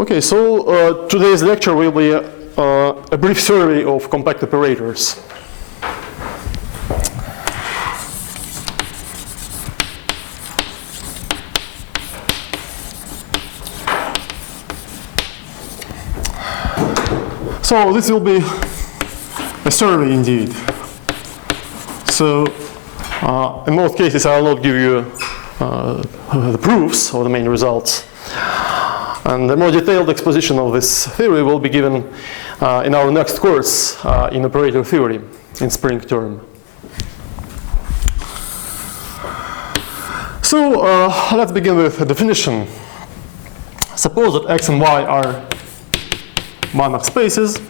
Okay, so today's lecture will be a brief survey of compact operators. So this will be a survey indeed. So in most cases I will not give you the proofs or the main results. And a more detailed exposition of this theory will be given in our next course in operator theory in spring term. So let's begin with a definition. Suppose that x and y are Banach spaces.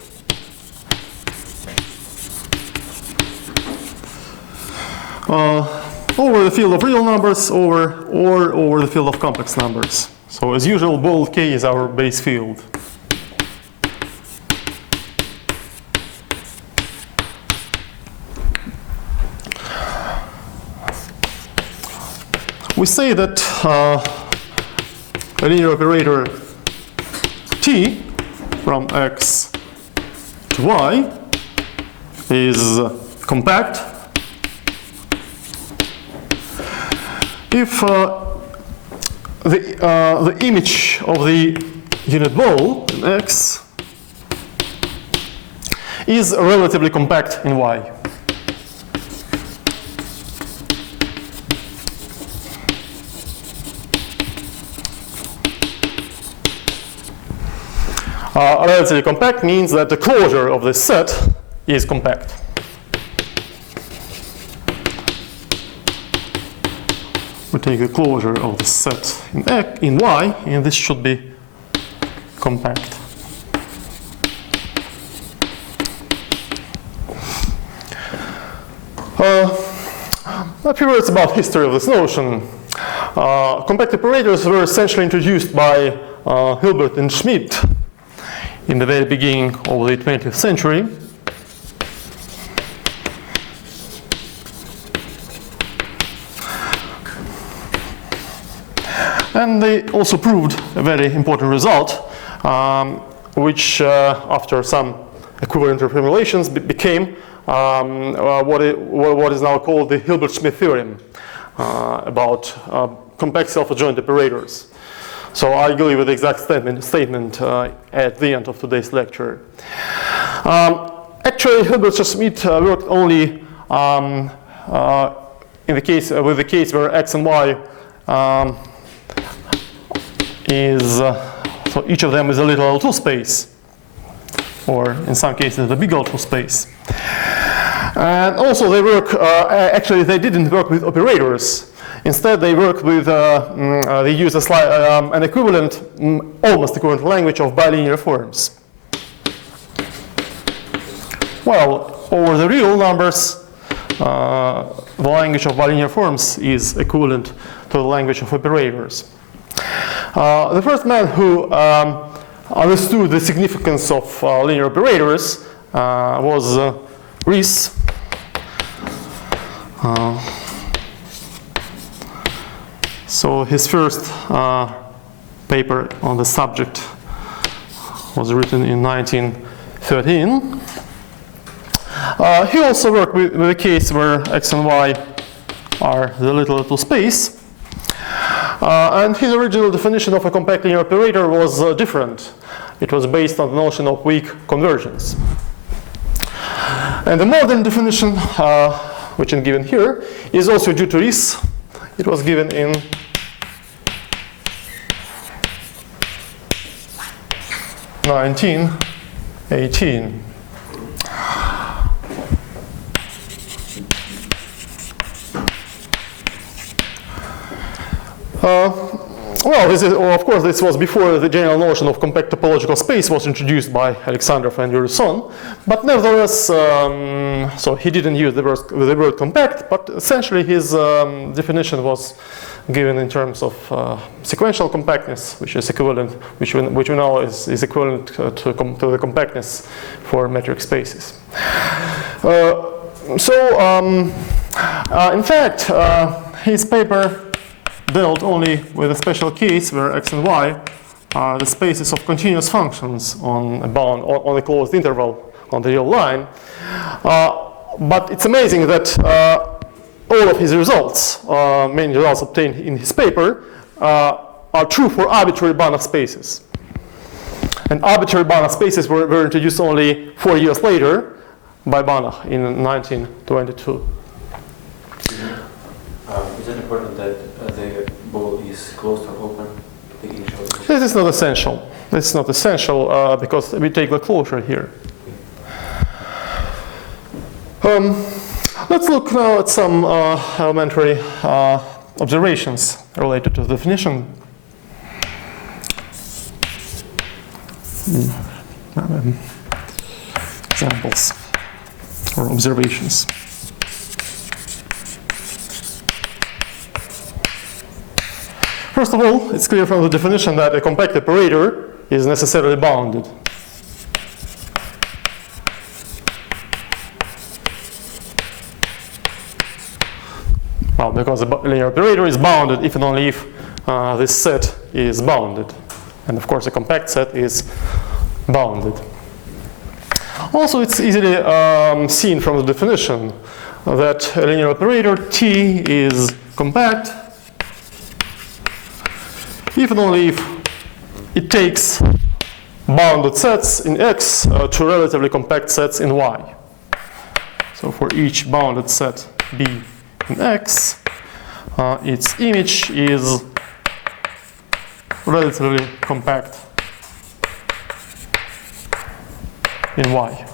Over the field of real numbers or over the field of complex numbers. So as usual, bold K is our base field. We say that a linear operator T from x to y is compact if the image of the unit ball in x is relatively compact in y. Relatively compact means that the closure of this set is compact. We take the closure of the set in y, and this should be compact. A few words about history of this notion. Compact operators were essentially introduced by Hilbert and Schmidt in the very beginning of the 20th century. And they also proved a very important result, which after some equivalent reformulations became what is now called the Hilbert-Schmidt theorem about compact self-adjoint operators. So I agree with the exact statement at the end of today's lecture. Actually, Hilbert-Schmidt worked only in the case with the case where x and y so each of them is a little L2 space, or in some cases a big L2 space. And also they work, actually they didn't work with operators. Instead they work with, they use an equivalent, almost equivalent language of bilinear forms. Well, over the real numbers, the language of bilinear forms is equivalent to the language of operators. The first man who understood the significance of linear operators was Ries. So his first paper on the subject was written in 1913. He also worked with a case where x and y are the little space. And his original definition of a compact linear operator was different. It was based on the notion of weak convergence. And the modern definition, which is given here, is also due to Ries. It was given in 1918. Well, of course, this was before the general notion of compact topological space was introduced by Alexandrov and Urysohn. But nevertheless, so he didn't use the word compact, but essentially his definition was given in terms of sequential compactness, which is equivalent, which we know is equivalent to the compactness for metric spaces. In fact, his paper dealt only with a special case where x and y the spaces of continuous functions on a bound on a closed interval on the real line. But it's amazing that all of his results, main results obtained in his paper, are true for arbitrary Banach spaces. And arbitrary Banach spaces were introduced only 4 years later by Banach in 1922. Is it important that the ball is closed or open? This is not essential. This is not essential because we take the closure here. Let's look now at some elementary observations related to the definition. Examples or observations. First of all, it's clear from the definition that a compact operator is necessarily bounded. Well, because a linear operator is bounded if and only if this set is bounded. And of course, a compact set is bounded. Also, it's easily seen from the definition that a linear operator T is compact if and only if it takes bounded sets in X to relatively compact sets in Y. So for each bounded set B in X, its image is relatively compact in Y.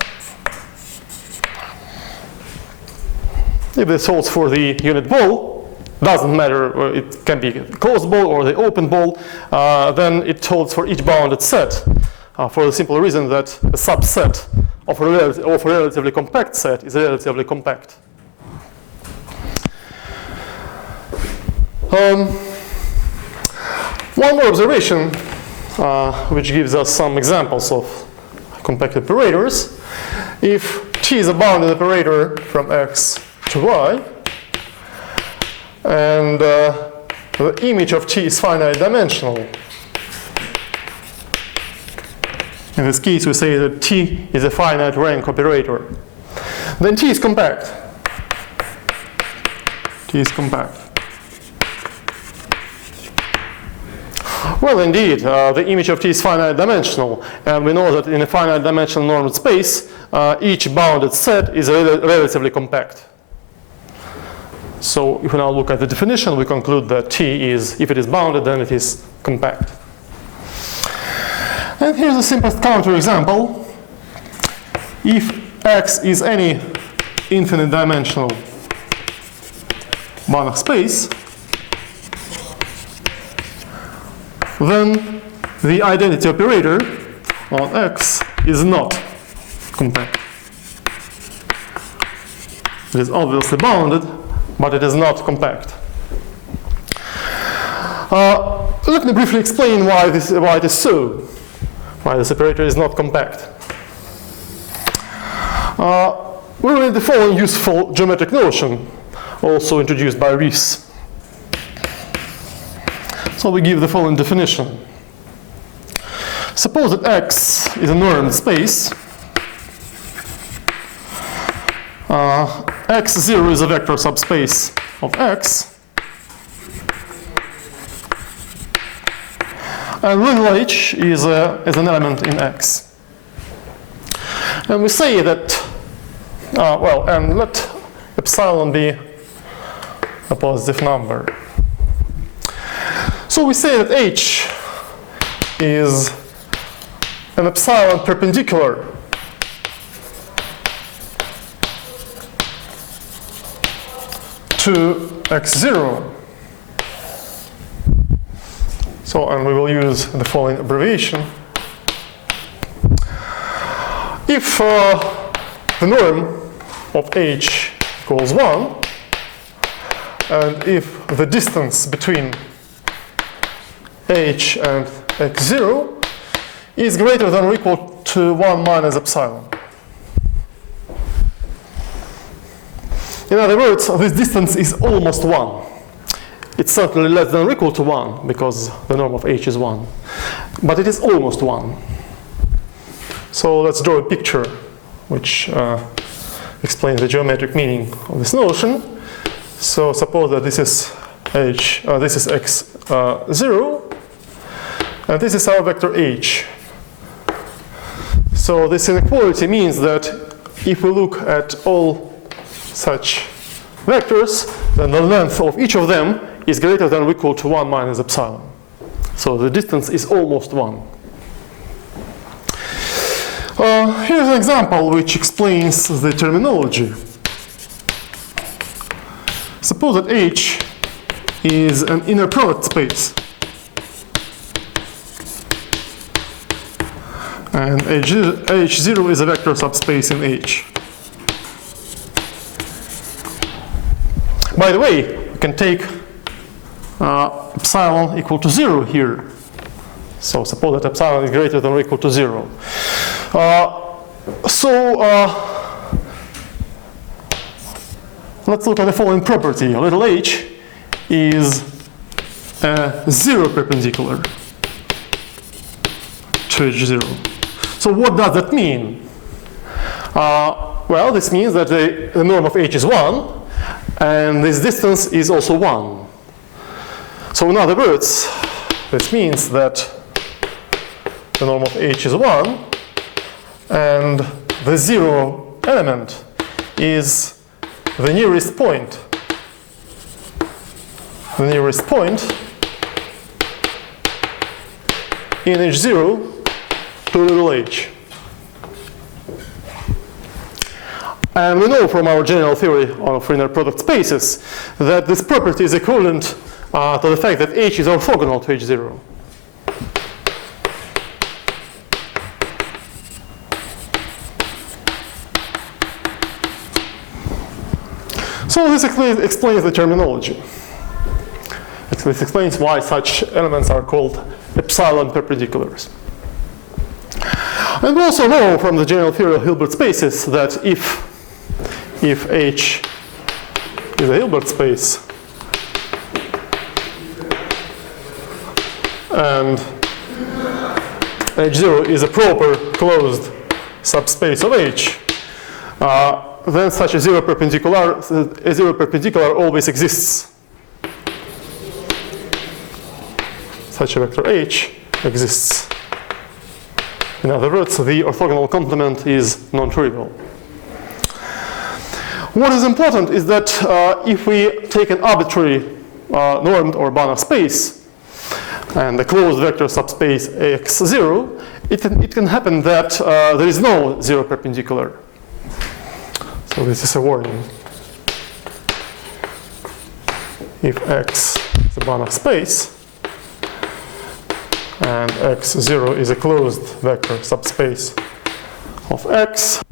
If this holds for the unit ball, doesn't matter, it can be a closed ball or the open ball, then it holds for each bounded set for the simple reason that a subset of a relatively compact set is relatively compact. One more observation, which gives us some examples of compact operators. If T is a bounded operator from X to Y, and the image of T is finite dimensional, in this case we say that T is a finite rank operator, then T is compact. T is compact. Well, indeed, the image of T is finite dimensional, and we know that in a finite dimensional normed space, each bounded set is relatively compact. So if we now look at the definition, we conclude that T is, if it is bounded, then it is compact. And here's the simplest counterexample. If X is any infinite dimensional Banach space, then the identity operator on X is not compact. It is obviously bounded, but it is not compact. Let me briefly explain why it is so, why this operator is not compact. We will need the following useful geometric notion, also introduced by Ries. So we give the following definition. Suppose that X is a normed space. X0 is a vector subspace of X. And little h is an element in X. And we say that, and let epsilon be a positive number. So we say that H is an epsilon perpendicular to X0. So, and we will use the following abbreviation. If the norm of H equals 1, and if the distance between H and X0 is greater than or equal to 1 minus epsilon. In other words, this distance is almost 1. it's certainly less than or equal to 1 because the norm of h is 1. But it is almost 1. So let's draw a picture which explains the geometric meaning of this notion. So suppose that this is this is x0, and this is our vector h. So this inequality means that if we look at all such vectors, then the length of each of them is greater than or equal to 1 minus epsilon. So the distance is almost 1. Here's an example which explains the terminology. Suppose that H is an inner product space, and H0 is a vector subspace in H. By the way, we can take epsilon equal to 0 here. So suppose that epsilon is greater than or equal to 0. Let's look at the following property. Little h is 0 perpendicular to H0. So what does that mean? Well, this means that the norm of h is 1, and this distance is also 1. So in other words, this means that the norm of h is 1, and the 0 element is the nearest point. The nearest point in H0 to little h. And we know from our general theory of inner product spaces that this property is equivalent to the fact that h is orthogonal to H0. So this explains the terminology. This explains why such elements are called epsilon perpendiculars. And we also know from the general theory of Hilbert spaces that if H is a Hilbert space and H0 is a proper closed subspace of H, then such a zero perpendicular always exists. Such a vector H exists. In other words, the orthogonal complement is non-trivial. What is important is that if we take an arbitrary normed or Banach space and the closed vector subspace x0, it can happen that there is no zero perpendicular. So this is a warning. If X is a Banach space and x0 is a closed vector subspace of X,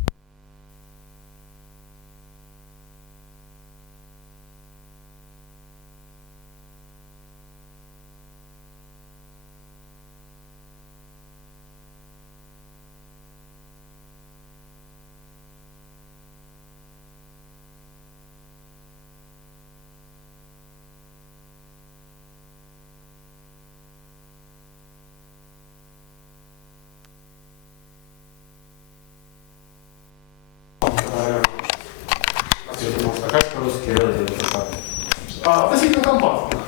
относительно компактно.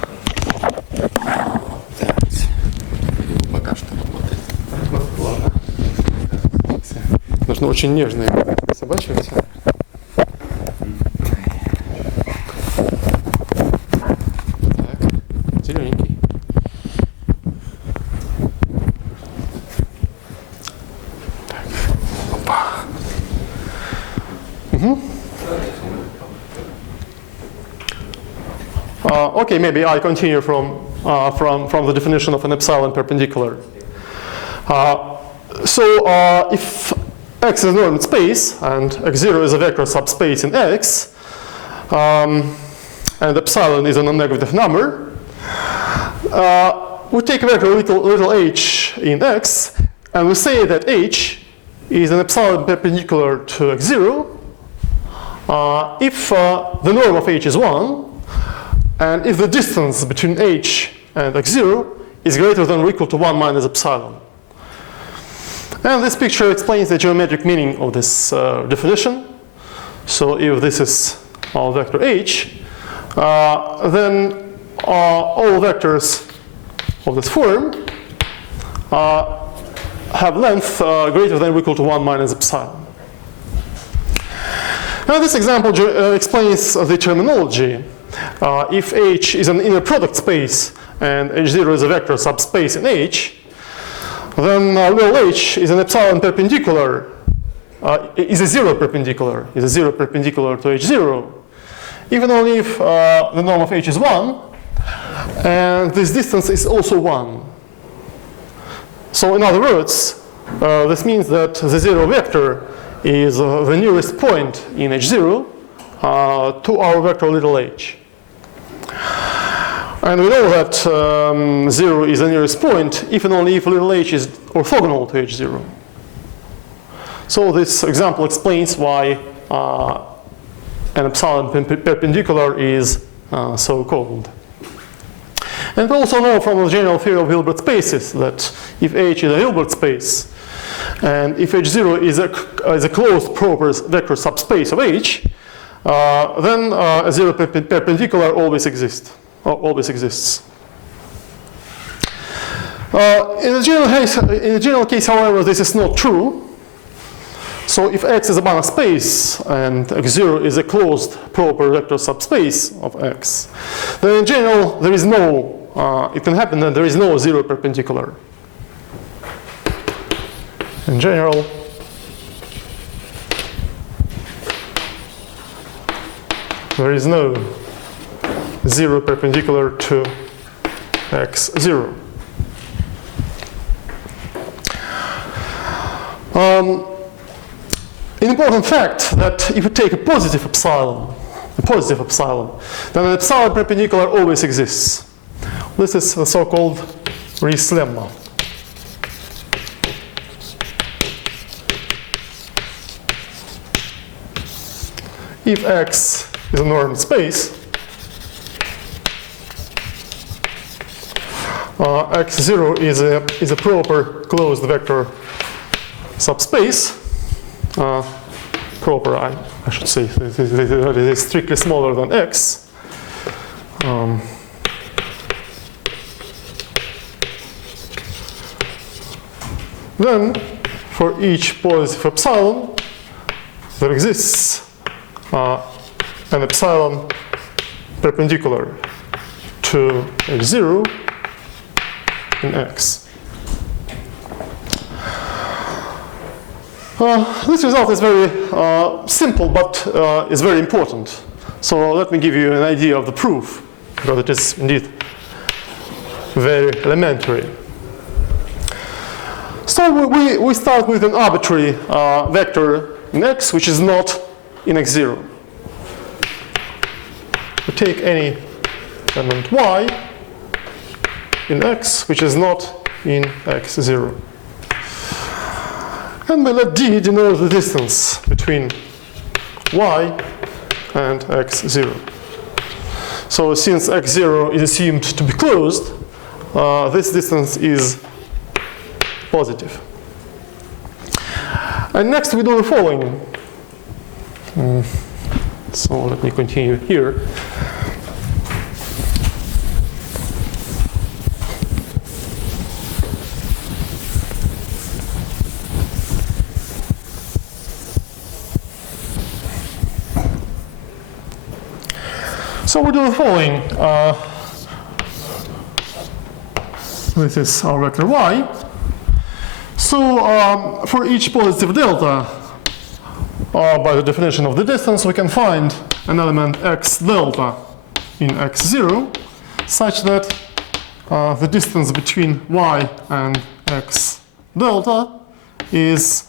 Пока что работает. Ладно. Нужно очень нежно собачивать. Так, зелененький. Так, опа. Okay, maybe I continue from the definition of an epsilon perpendicular. If X is a normed space and x0 is a vector subspace in X, and epsilon is a non-negative number, we take a vector little h in X, and we say that h is an epsilon perpendicular to x0 if the norm of h is 1, and if the distance between h and x0 is greater than or equal to 1 minus epsilon. And this picture explains the geometric meaning of this definition. So if this is our vector h, then all vectors of this form have length greater than or equal to 1 minus epsilon. Now this example explains the terminology. If H is an inner product space and H0 is a vector subspace in H, then little h is an epsilon perpendicular, is a zero perpendicular to H0, even only if the norm of H is 1, and this distance is also 1. So in other words, this means that the zero vector is the nearest point in H0 to our vector little h. And we know that 0 is the nearest point if and only if little h is orthogonal to H0. So this example explains why an epsilon perpendicular is so called. And we also know from the general theory of Hilbert spaces that if H is a Hilbert space, and if H0 is a closed proper vector subspace of H, then a zero perpendicular always exists. In the general case, however, this is not true. So if X is a Banach space and X0 is a closed proper vector subspace of X, then in general there is no, it can happen that there is no zero perpendicular. In general, there is no zero perpendicular to X0. An important fact that if you take a positive epsilon, then an epsilon perpendicular always exists. This is the so-called Riesz lemma. If X is a normed space, X0 is a proper closed vector subspace. Proper, I should say, it is strictly smaller than X. Then, for each positive epsilon, there exists an epsilon perpendicular to H0 in X. This result is very simple, but is very important. So let me give you an idea of the proof, because it is indeed very elementary. So we start with an arbitrary vector in X, which is not in X0. We take any element Y in X, which is not in X0. And we let D denote the distance between Y and X0. So since X0 is assumed to be closed, this distance is positive. And next we do the following. So let me continue here. So we do the following. This is our vector y. So for each positive delta, by the definition of the distance, we can find an element x delta in x0 such that the distance between y and x delta is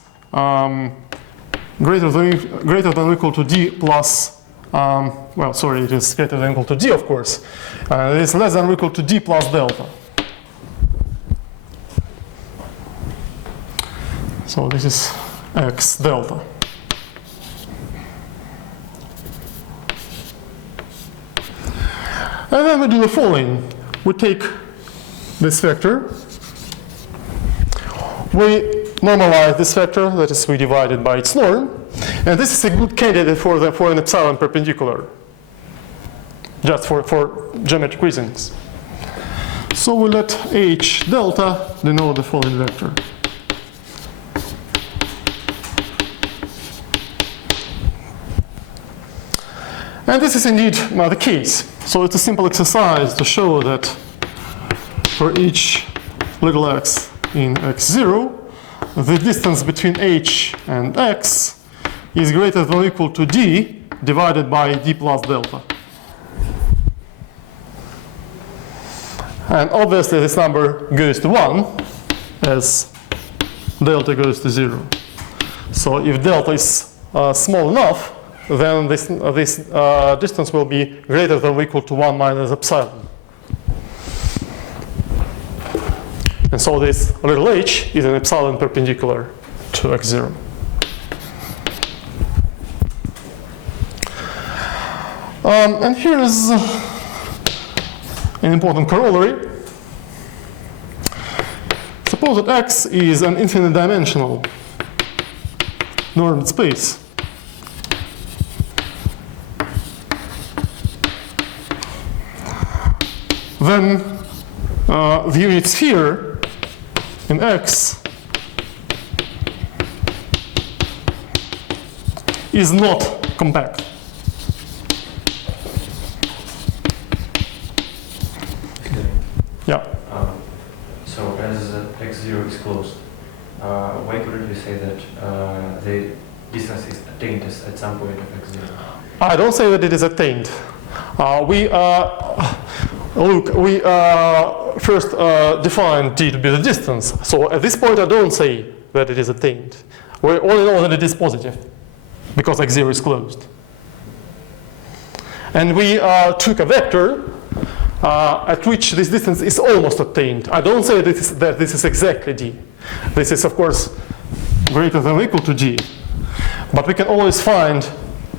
greater than or equal to d plus well, sorry, it is greater than or equal to d, of course. It is less than or equal to d plus delta. So this is x delta. And then we do the following. We take this vector, we normalize this vector, that is, we divide it by its norm, and this is a good candidate for an epsilon perpendicular, just for geometric reasons. So we let H delta denote the following vector. And this is indeed the case. So it's a simple exercise to show that for each little x in x0, the distance between h and x is greater than or equal to d divided by d plus delta. And obviously this number goes to 1 as delta goes to 0. So if delta is small enough, then this distance will be greater than or equal to 1 minus epsilon. And so this little h is an epsilon perpendicular to x0. And here is an important corollary. Suppose that X is an infinite dimensional normed space. Then the unit sphere in X is not compact. Yeah. So as x0 is closed, why couldn't we say that the distance is attained at some point of x0? I don't say that it is attained. We first define d to be the distance. So at this point, I don't say that it is attained. We only know that it is positive because x0 is closed. And we took a vector at which this distance is almost attained. I don't say that this is exactly d. This is, of course, greater than or equal to d. But we can always find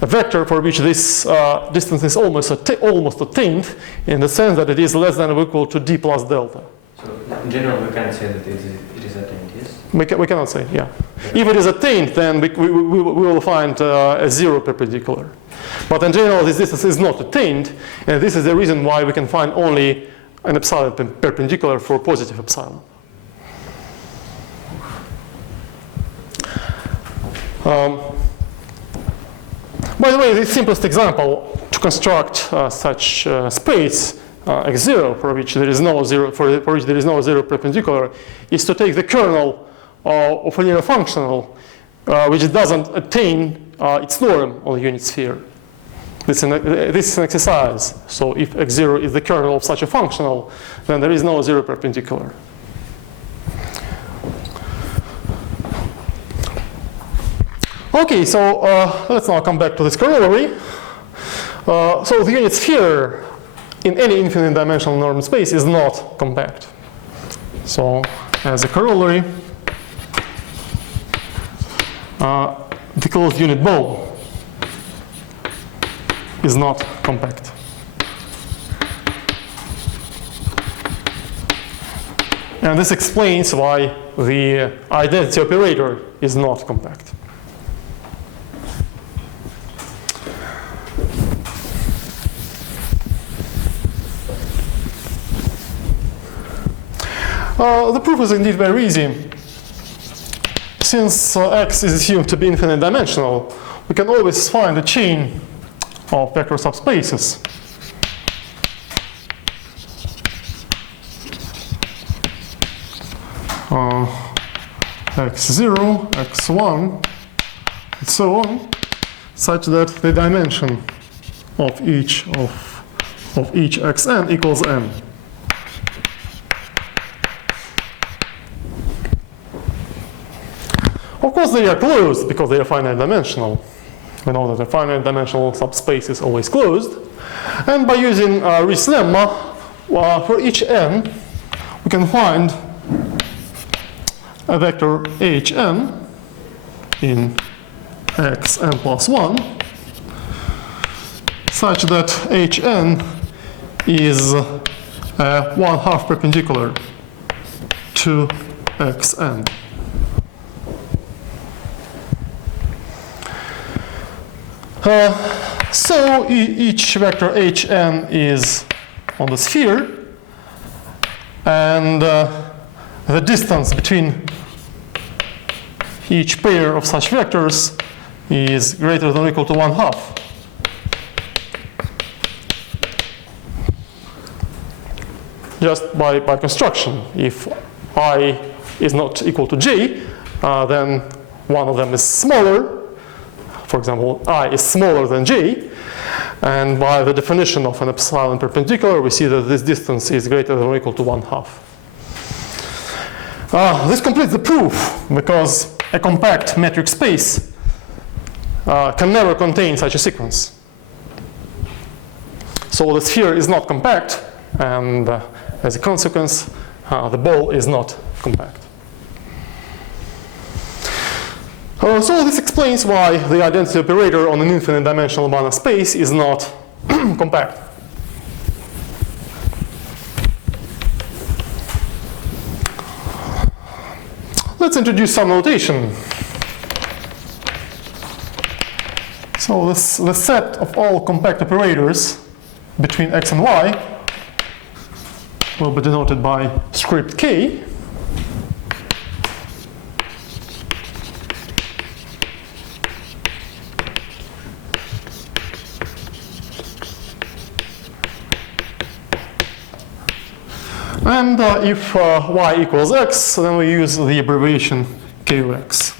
a vector for which this distance is almost attained in the sense that it is less than or equal to d plus delta. So in general, we can't say that it is attained, yes? We cannot say, yeah. If it is attained, then we will find a zero perpendicular. But in general, this distance is not attained, and this is the reason why we can find only an epsilon perpendicular for positive epsilon. By the way, the simplest example to construct such space x0 for which there is no zero perpendicular is to take the kernel of a linear functional which doesn't attain its norm on the unit sphere. This is an exercise. So if x0 is the kernel of such a functional, then there is no zero perpendicular. Okay, so let's now come back to this corollary. So the unit sphere in any infinite dimensional normed space is not compact. So as a corollary, the closed unit ball is not compact. And this explains why the identity operator is not compact. The proof is indeed very easy. Since X is assumed to be infinite dimensional, we can always find a chain of vector subspaces. X0, X1, and so on, such that the dimension of each xn equals n. Of course, they are closed because they are finite dimensional. We know that a finite dimensional subspace is always closed. And by using Riesz lemma, for each n, we can find a vector hn in xn plus 1, such that hn is 1/2 perpendicular to xn. So each vector hn is on the sphere, and the distance between each pair of such vectors is greater than or equal to 1/2. Just by construction, if I is not equal to j, then one of them is smaller. For example, I is smaller than j, and by the definition of an epsilon perpendicular, we see that this distance is greater than or equal to 1/2. This completes the proof, because a compact metric space can never contain such a sequence. So the sphere is not compact, and as a consequence, the ball is not compact. So this explains why the identity operator on an infinite dimensional Banach space is not compact. Let's introduce some notation. So the set of all compact operators between x and y will be denoted by script k. And if y equals x, then we use the abbreviation k of x.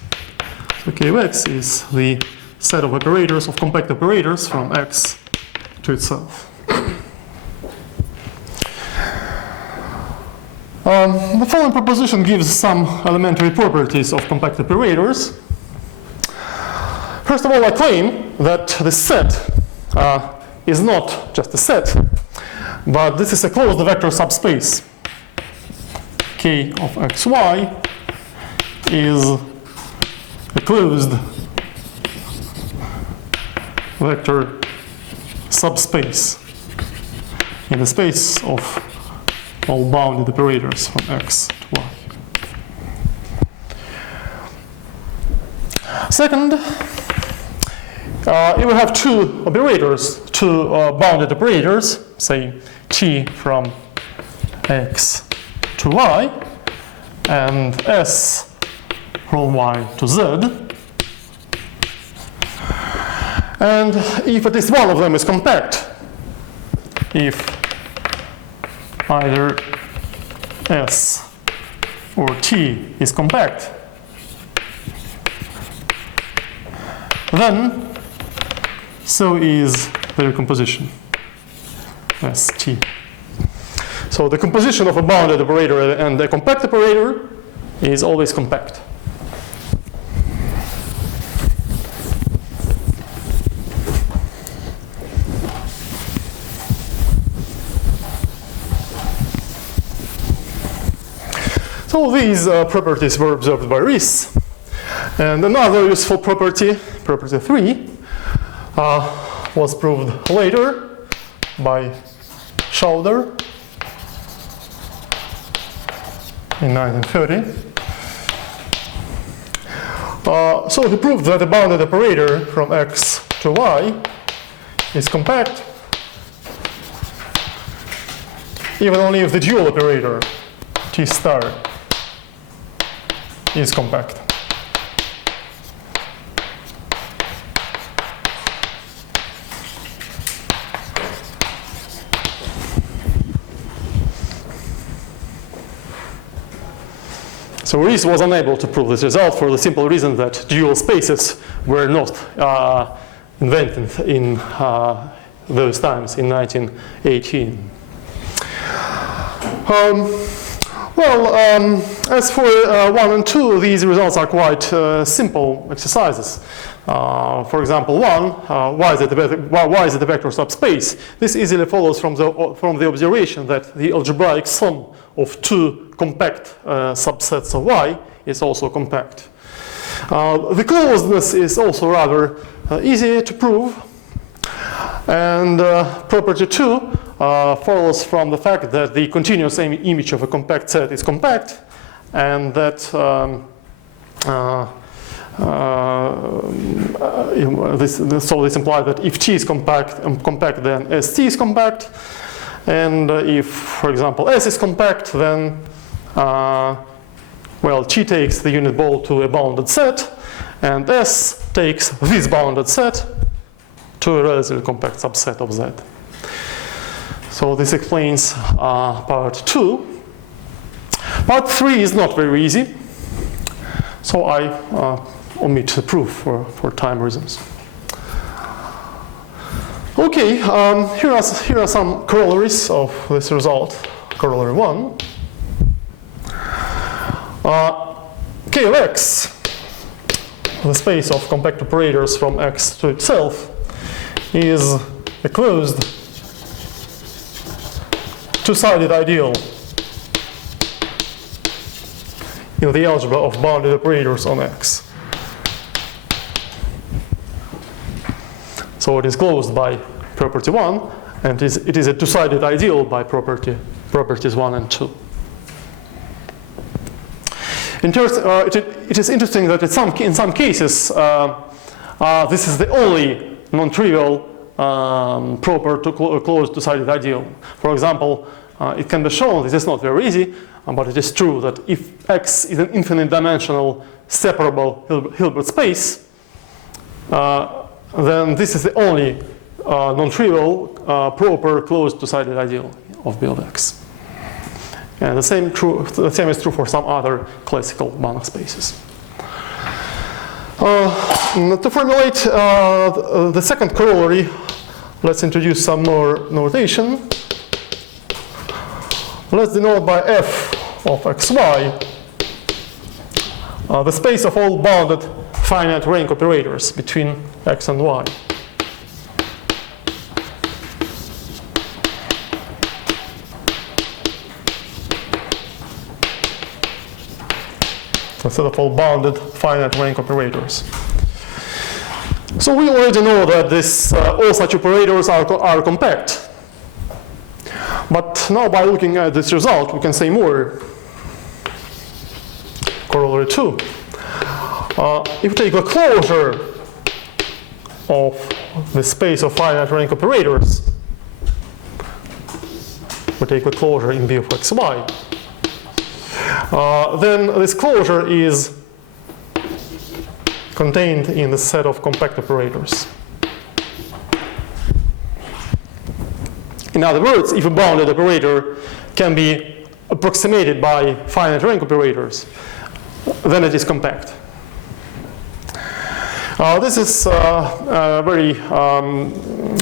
So k of x is the set of operators, of compact operators from x to itself. The following proposition gives some elementary properties of compact operators. First of all, I claim that the set is not just a set, but this is a closed vector subspace. K of xy is a closed vector subspace in the space of all bounded operators from x to y. Second, if we have two operators, two bounded operators, say t from x to y and s from y to z, and if at least one of them is compact, if either s or t is compact, then so is their composition, st. So the composition of a bounded operator and a compact operator is always compact. So these properties were observed by Rees. And another useful property, property 3, was proved later by Schauder in 1930. So he proved that a bounded operator from x to y is compact even only if the dual operator t star is compact. So Rees was unable to prove this result for the simple reason that dual spaces were not invented in those times, in 1918. As for 1 and 2, these results are quite simple exercises. For example, 1, why is it a vector subspace? This easily follows from the observation that the algebraic sum of two compact subsets of y is also compact. The closedness is also rather easy to prove. And property 2 follows from the fact that the continuous image of a compact set is compact, and that so this implies that if T is compact, then ST is compact, and if, for example, S is compact, then well, T takes the unit ball to a bounded set, and S takes this bounded set to a relatively compact subset of Z. So this explains part 2. Part 3 is not very easy, so I omit the proof for time reasons. Okay, here are some corollaries of this result. Corollary 1. K of x, the space of compact operators from x to itself, is a closed two-sided ideal in the algebra of bounded operators on x. So it is closed by property 1, and it is a two-sided ideal by properties 1 and 2. It is interesting that in some cases this is the only non-trivial proper to closed two-sided ideal. For example, it can be shown, this is not very easy, but it is true that if X is an infinite dimensional separable Hilbert space, then this is the only non-trivial proper closed two-sided ideal of B of X. And the same is true for some other classical Banach spaces. To formulate the second corollary, let's introduce some more notation. Let's denote by f of xy the space of all bounded finite rank operators between x and y. Instead of all bounded finite rank operators. So we already know that all such operators are compact. But now by looking at this result, we can say more. Corollary 2. If we take the closure of the space of finite rank operators, we take the closure in B of xy, then this closure is contained in the set of compact operators. In other words, if a bounded operator can be approximated by finite rank operators, then it is compact. This is a very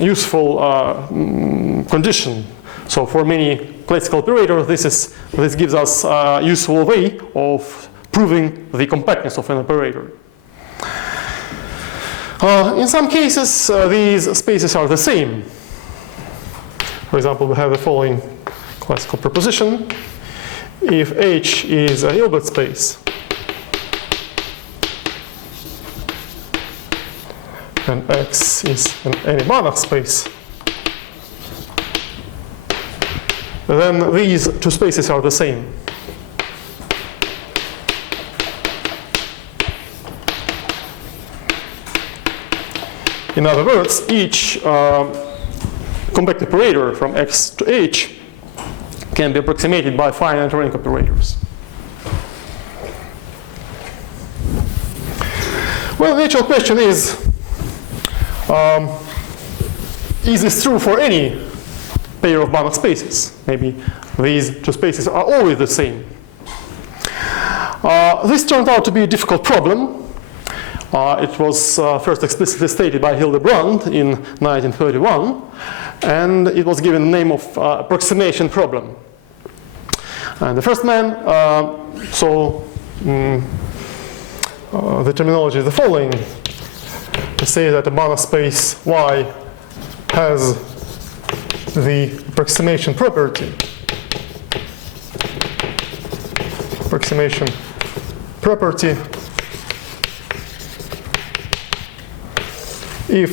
useful condition. So for many classical operators, this gives us a useful way of proving the compactness of an operator. In some cases, these spaces are the same. For example, we have the following classical proposition. If H is a Hilbert space, and X is any Banach space, then these two spaces are the same. In other words, each compact operator from X to H can be approximated by finite rank operators. Well, the actual question is this true for any pair of Banach spaces? Maybe these two spaces are always the same. This turned out to be a difficult problem. It was first explicitly stated by Hildebrand in 1931, and it was given the name of approximation problem. And the first man the terminology is the following. To say that a Banach space Y has the approximation property if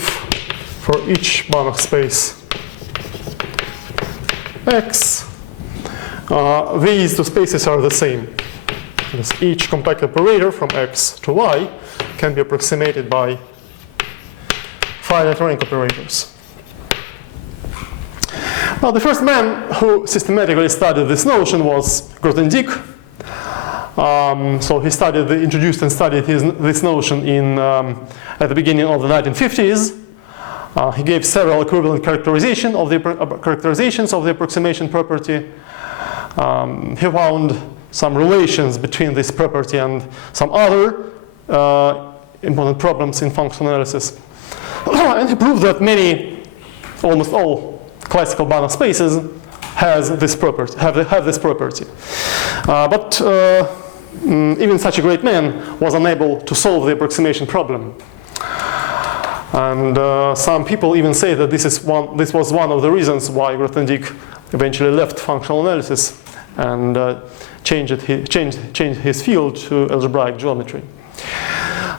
for each Banach space X, these two spaces are the same. Because each compact operator from X to Y can be approximated by finite rank operators. Now, the first man who systematically studied this notion was Grothendieck. So he introduced and studied this notion at the beginning of the 1950s. He gave several equivalent characterizations of the approximation property. He found some relations between this property and some other important problems in functional analysis. And he proved that almost all classical Banach spaces have this property. But even such a great man was unable to solve the approximation problem. And some people even say that this was one of the reasons why Grothendieck eventually left functional analysis and changed his field to algebraic geometry.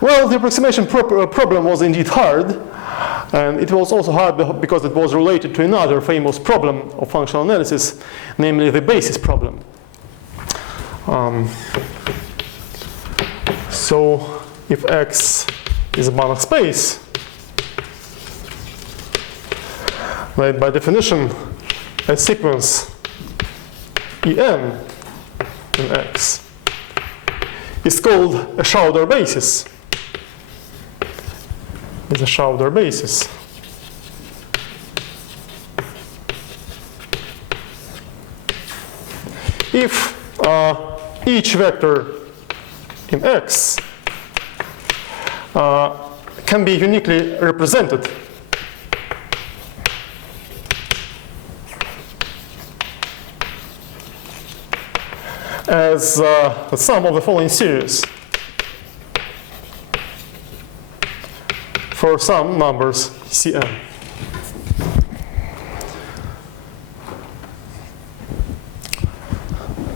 Well, the approximation problem was indeed hard, and it was also hard because it was related to another famous problem of functional analysis, namely the basis problem. So if X is a Banach space, then by definition a sequence En in X is called a Schauder basis. Is a Schauder basis. If each vector in X can be uniquely represented as the sum of the following series for some numbers Cn.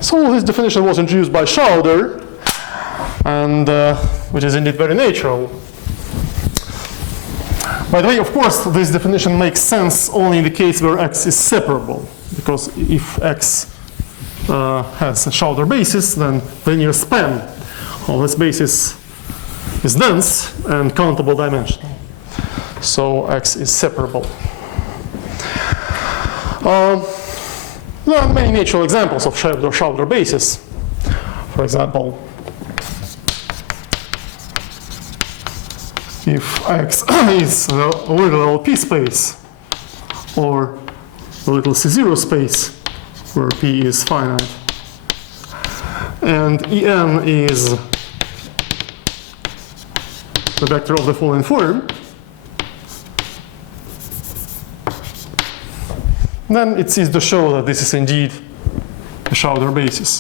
So this definition was introduced by Schauder, and which is indeed very natural. By the way, of course, this definition makes sense only in the case where X is separable, because if X has a Schauder basis, then the linear span of this basis is dense and countable dimensional. So X is separable. There are many natural examples of Schauder basis. For example, if X is a little P space or a little C0 space where P is finite, and En is the vector of the following form, then it's easy to show that this is indeed a Schauder basis.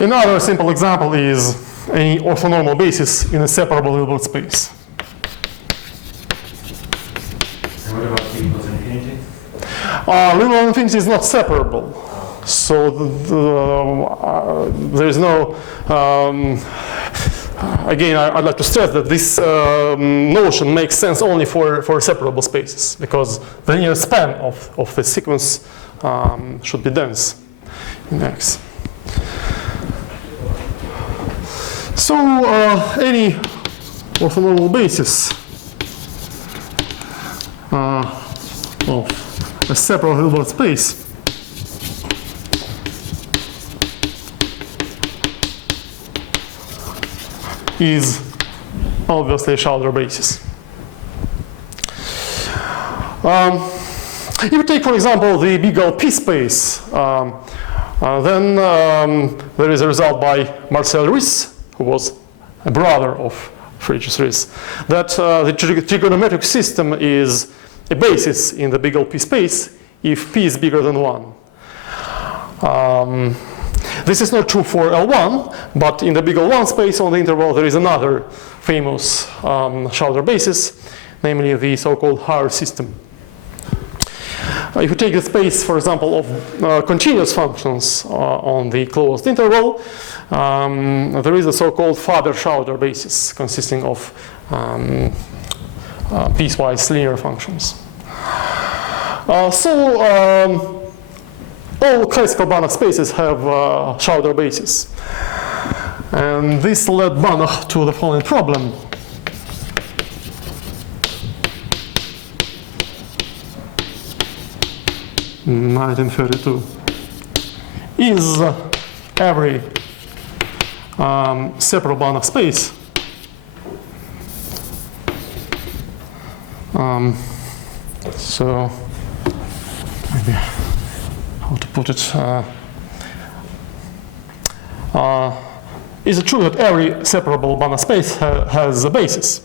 Another simple example is any orthonormal basis in a separable Hilbert space. And what about P equals infinity? Linear infinity is not separable. So there is no, again, I'd like to stress that this notion makes sense only for separable spaces, because the linear span of the sequence should be dense in X. So any orthonormal basis of a separable Hilbert space is obviously a Schauder basis. If you take, for example, the big P space, then there is a result by Marcel Ruiz, who was a brother of Friedrich Ries, that the trigonometric system is a basis in the big P space if P is bigger than 1. This is not true for L1, but in the big L1 space on the interval there is another famous Schauder basis, namely the so-called Haar system. If you take the space, for example, of continuous functions on the closed interval, there is a so-called Faber-Schauder basis consisting of piecewise linear functions. All classical Banach spaces have Schauder basis. And this led Banach to the following problem. In 1932. Is every separable Banach space so maybe how to put it, is it true that every separable Banach space has a basis?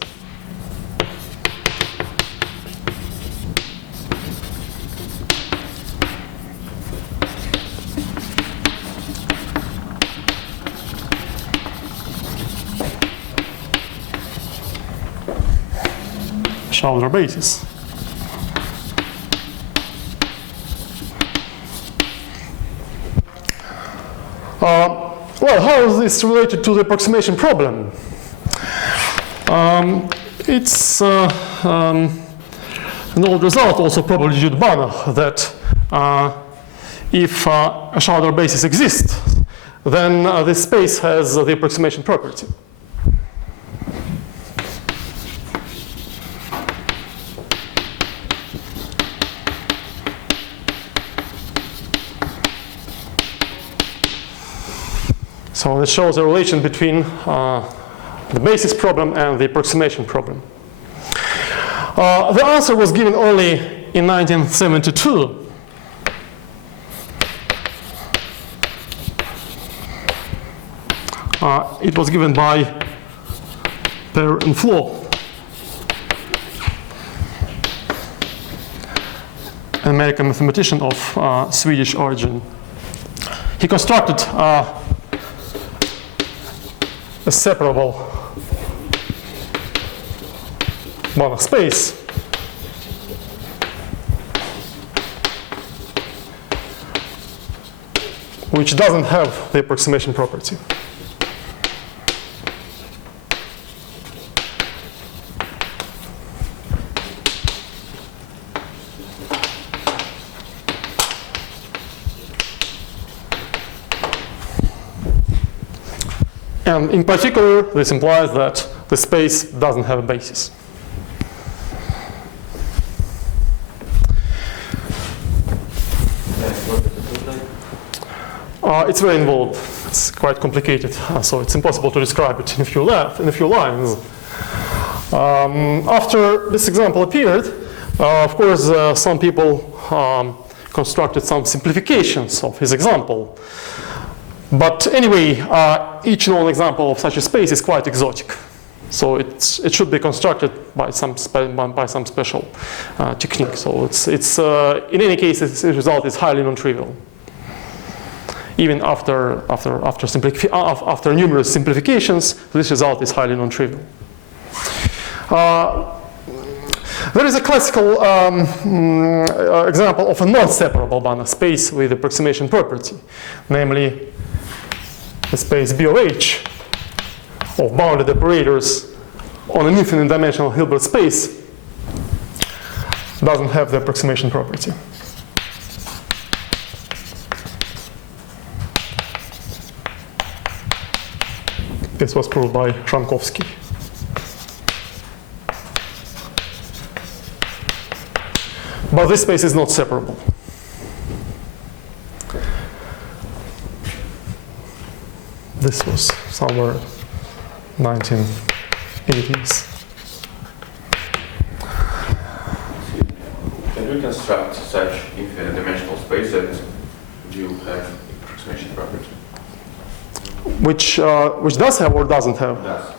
Schauder basis. Well, how is this related to the approximation problem? It's an old result, also probably due to Banach, that if a Schauder basis exists, then this space has the approximation property. So this shows a relation between the basis problem and the approximation problem. The answer was given only in 1972. It was given by Per and Flo, an American mathematician of Swedish origin. He constructed a separable Banach space which doesn't have the approximation property. And in particular, this implies that the space doesn't have a basis. It's very involved. It's quite complicated, so it's impossible to describe it in a few lines. After this example appeared, of course, some people constructed some simplifications of his example. But anyway, each known example of such a space is quite exotic. So it should be constructed by some special technique. So in any case, its result is highly non-trivial. Even after numerous simplifications, this result is highly non-trivial. There is a classical example of a non-separable Banach space with approximation property, namely the space B of H of bounded operators on an infinite dimensional Hilbert space doesn't have the approximation property. This was proved by Shankovsky. But this space is not separable. This was somewhere 1980s. Can we construct such infinite dimensional space that you have approximation property? Which does have or doesn't have? Does.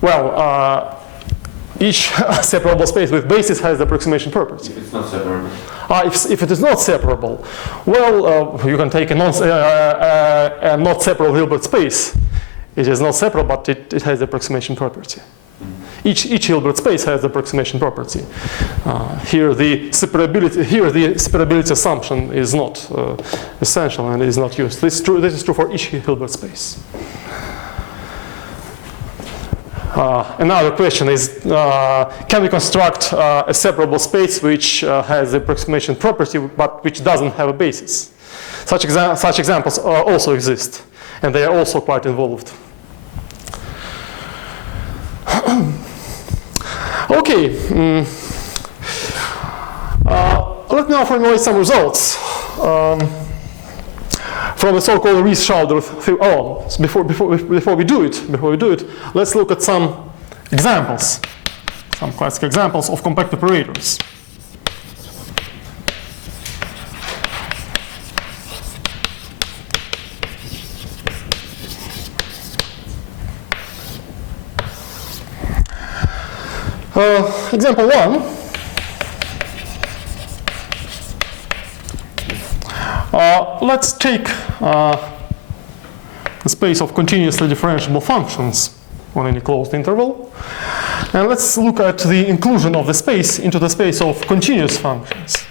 Well, each separable space with basis has the approximation property. If it's not separable? If it is not separable, well, you can take a not separable Hilbert space. It is not separable, but it has the approximation property. Each Hilbert space has the approximation property. Here the separability assumption is not essential and is not used. This is true for each Hilbert space. Another question is, can we construct a separable space which has the approximation property but which doesn't have a basis? Such examples also exist, and they are also quite involved. Okay, let me now formulate some results from the so-called Ries-Schauder theory. Oh, so before we do it, let's look at some examples, some classic examples of compact operators. Example 1. Let's take the space of continuously differentiable functions on any closed interval. And let's look at the inclusion of the space into the space of continuous functions.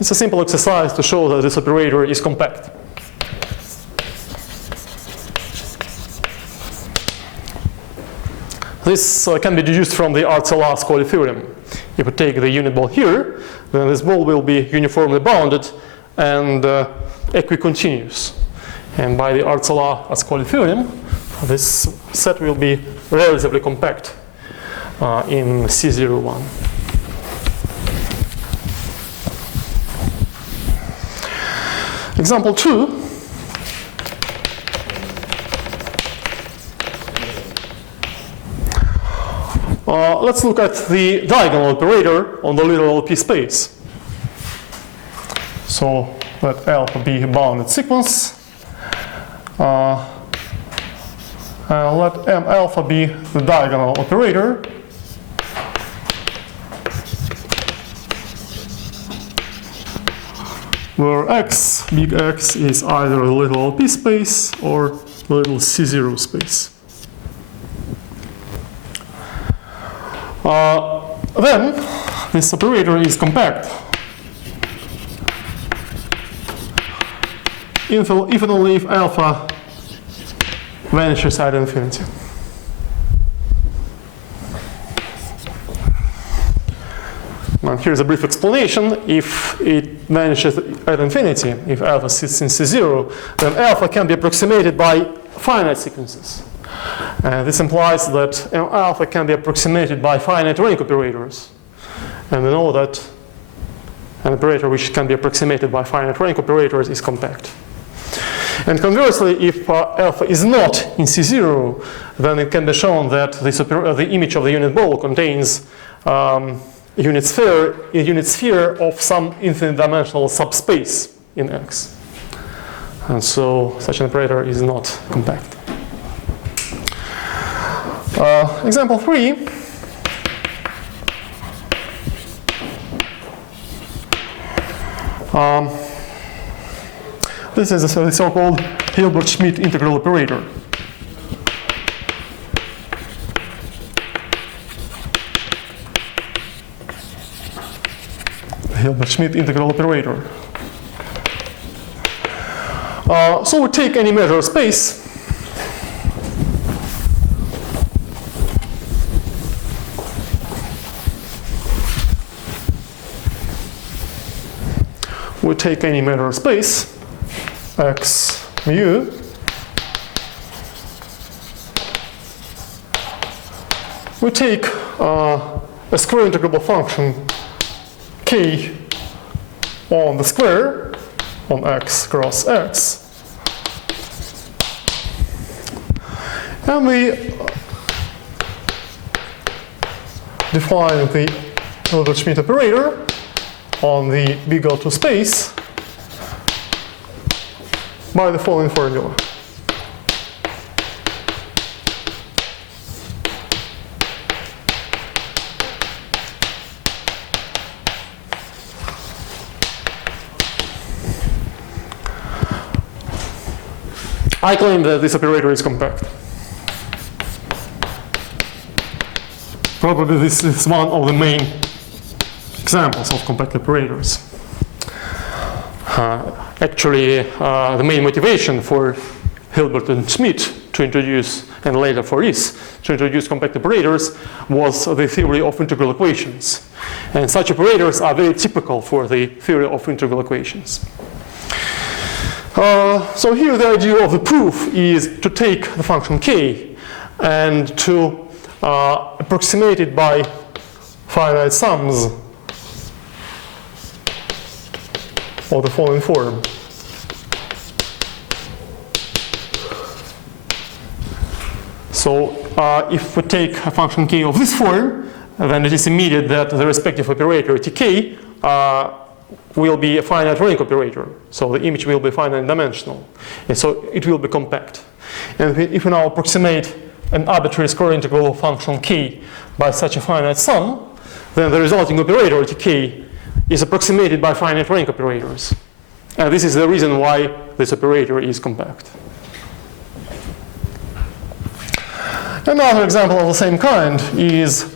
It's a simple exercise to show that this operator is compact. This can be deduced from the Arcelor-Ascoli theorem. If we take the unit ball here, then this ball will be uniformly bounded and equicontinuous. And by the Arcelor-Ascoli theorem, this set will be relatively compact in C01. Example 2. Let's look at the diagonal operator on the literal P space. So let alpha be a bounded sequence. And let M alpha be the diagonal operator. Where X, big X, is either a literal P space or a little C0 space. Then this operator is compact if and only if alpha vanishes at infinity. Now here's a brief explanation. If it vanishes at infinity, if alpha sits in C0, then alpha can be approximated by finite sequences. This implies that M alpha can be approximated by finite rank operators. And we know that an operator which can be approximated by finite rank operators is compact. And conversely, if alpha is not in C0, then it can be shown that the image of the unit ball contains a unit sphere of some infinite dimensional subspace in X. And so such an operator is not compact. Example 3. This is the so-called Hilbert-Schmidt integral operator. Hilbert-Schmidt integral operator. So we take any measure of space. We take any measure of space, X mu, we take a square integrable function k on the square on X cross X, and we define the Hilbert-Schmidt operator on the big L2 space by the following formula. I claim that this operator is compact. Probably this is one of the main examples of compact operators. Actually, the main motivation for Hilbert and Schmidt to introduce, and later for Riess, to introduce compact operators was the theory of integral equations. And such operators are very typical for the theory of integral equations. So here the idea of the proof is to take the function k and to approximate it by finite sums of the following form. So if we take a function k of this form, then it is immediate that the respective operator tk will be a finite rank operator. So the image will be finite dimensional. And so it will be compact. And if we now approximate an arbitrary square integral function k by such a finite sum, then the resulting operator tk is approximated by finite rank operators. And this is the reason why this operator is compact. Another example of the same kind is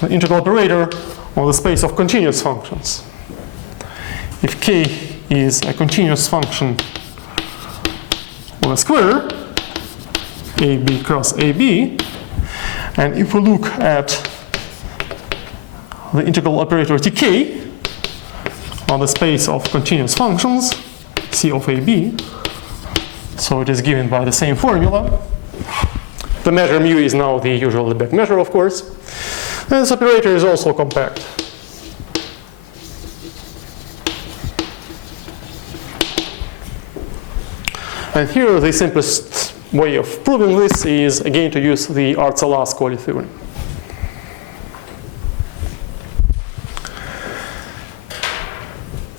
the integral operator on the space of continuous functions. If k is a continuous function of a square, AB cross AB, and if we look at the integral operator tk on the space of continuous functions, C of AB, so it is given by the same formula. The measure mu is now the usual Lebesgue measure, of course. And this operator is also compact. And here the simplest way of proving this is again to use the Arcelà-Ascoli theorem.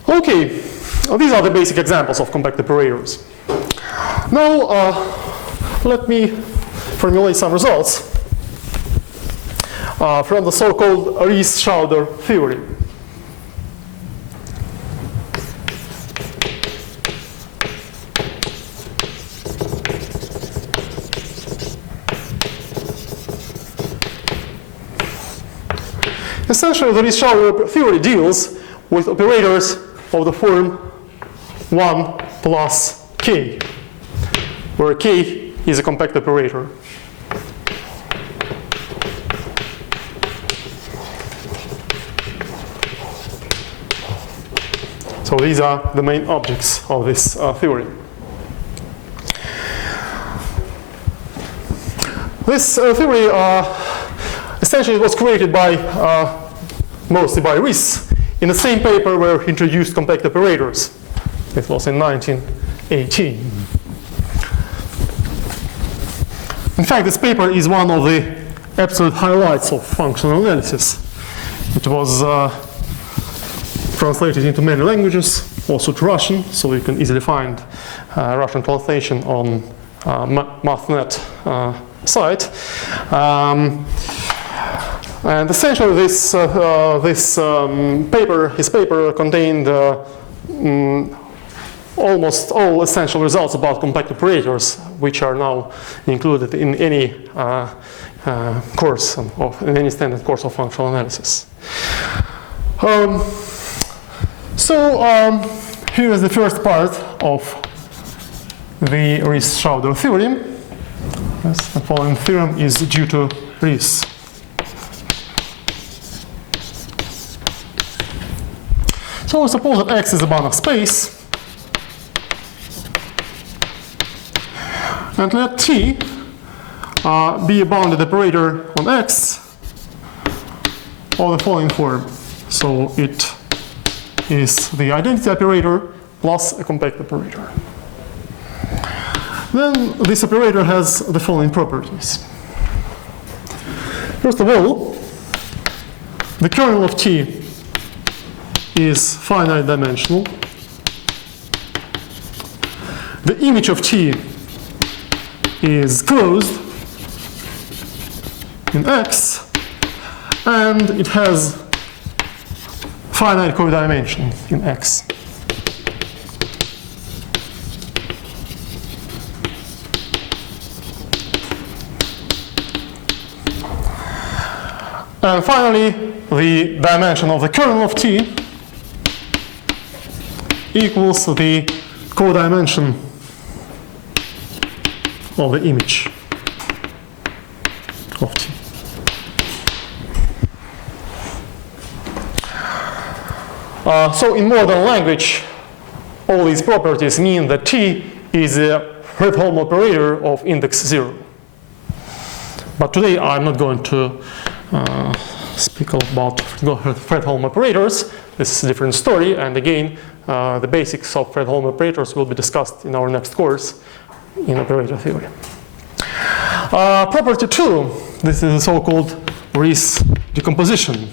Okay, these are the basic examples of compact operators. Now let me formulate some results from the so-called Riess-Schauder theory. Essentially, the Riess-Schauder theory deals with operators of the form 1 plus k, where k is a compact operator. So these are the main objects of this theory. This theory essentially was created by mostly by Riess in the same paper where he introduced compact operators. It was in 1918. In fact, this paper is one of the absolute highlights of functional analysis. It was translated into many languages, also to Russian, so you can easily find Russian translation on MathNet site. And essentially his paper contained almost all essential results about compact operators, which are now included in any course, in any standard course of functional analysis. Here is the first part of the Riess-Schauder theorem. Yes, the following theorem is due to Riess. So suppose that X is a Banach space, and let T be a bounded operator on X of the following form. So it is the identity operator plus a compact operator. Then this operator has the following properties. First of all, the kernel of T is finite dimensional. The image of T is closed in X, and it has finite codimension in X. And finally, the dimension of the kernel of T equals the codimension of the image of T. So in modern language, all these properties mean that T is a Fredholm operator of index 0. But today I'm not going to speak about Fredholm operators. This is a different story, and again, the basics of Fredholm operators will be discussed in our next course in operator theory. Property 2, this is a so-called Riesz decomposition.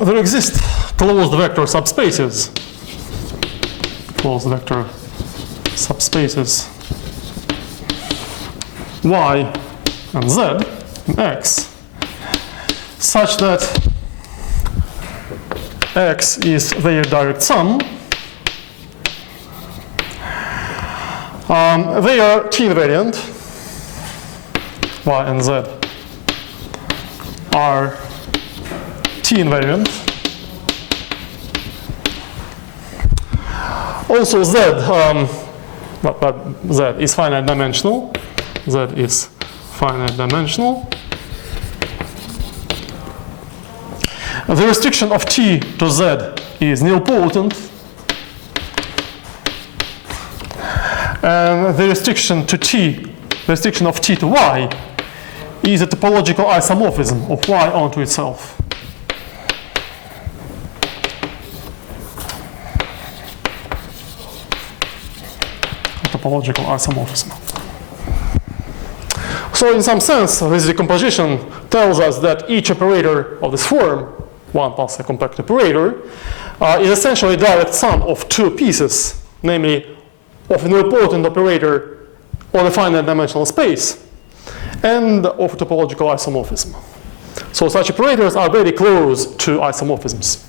There exist closed vector subspaces. Closed vector subspaces Y and Z and X such that X is their direct sum. They are T invariant. Y and Z are T invariant. Also Z, but Z is finite dimensional. Z is finite dimensional. The restriction of T to Z is nilpotent. And the restriction to T, the restriction of T to Y is a topological isomorphism of Y onto itself. Topological isomorphism. So in some sense, this decomposition tells us that each operator of this form, 1 plus a compact operator, is essentially a direct sum of two pieces, namely of a nilpotent operator on a finite dimensional space and of a topological isomorphism. So such operators are very close to isomorphisms.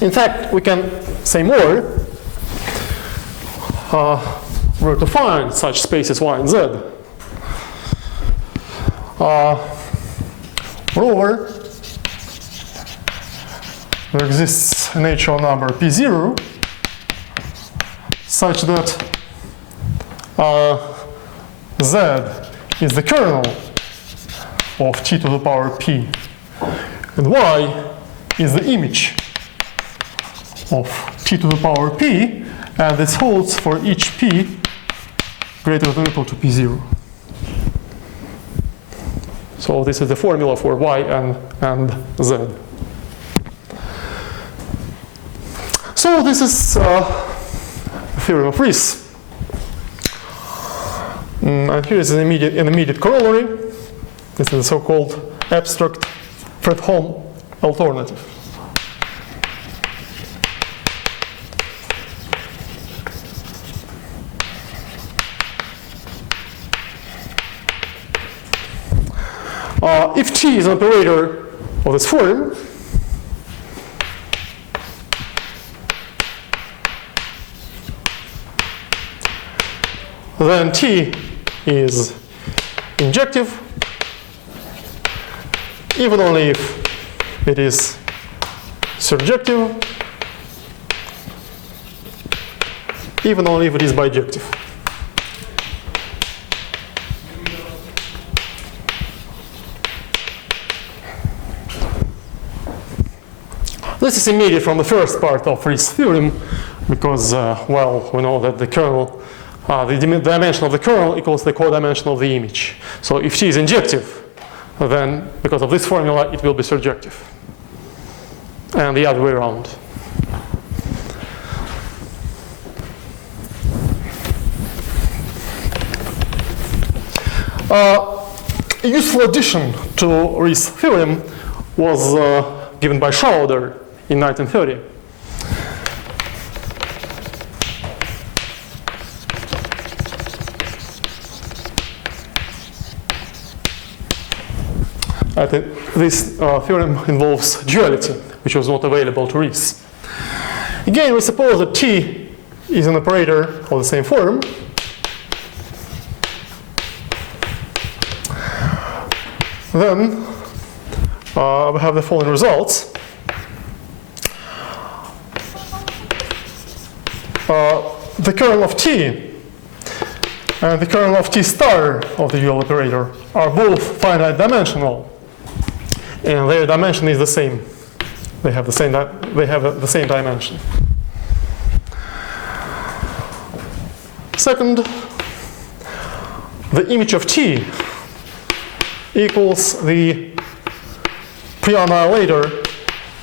In fact, we can say more. Where to find such spaces Y and Z? Moreover, there exists a natural number P0 such that Z is the kernel of T to the power P, and Y is the image of T to the power P, and this holds for each P greater than or equal to P0. So this is the formula for Y and Z. So this is the theorem of Riesz. And here is an immediate corollary. This is the so-called abstract Fredholm alternative. If T is an operator of this form, then T is injective, even only if it is surjective, even only if it is bijective. This is immediate from the first part of Riesz theorem because, well, we know that the kernel, the dimension of the kernel equals the codimension of the image. So if T is injective, then because of this formula, it will be surjective. And the other way around. A useful addition to Riesz theorem was given by Schauder in 1930. this theorem involves duality, which was not available to Rees. Again, we suppose that T is an operator of the same form. Then we have the following results. The kernel of T and the kernel of T star of the dual operator are both finite dimensional, and their dimension is the same. They have the same dimension. Second, the image of T equals the pre-annihilator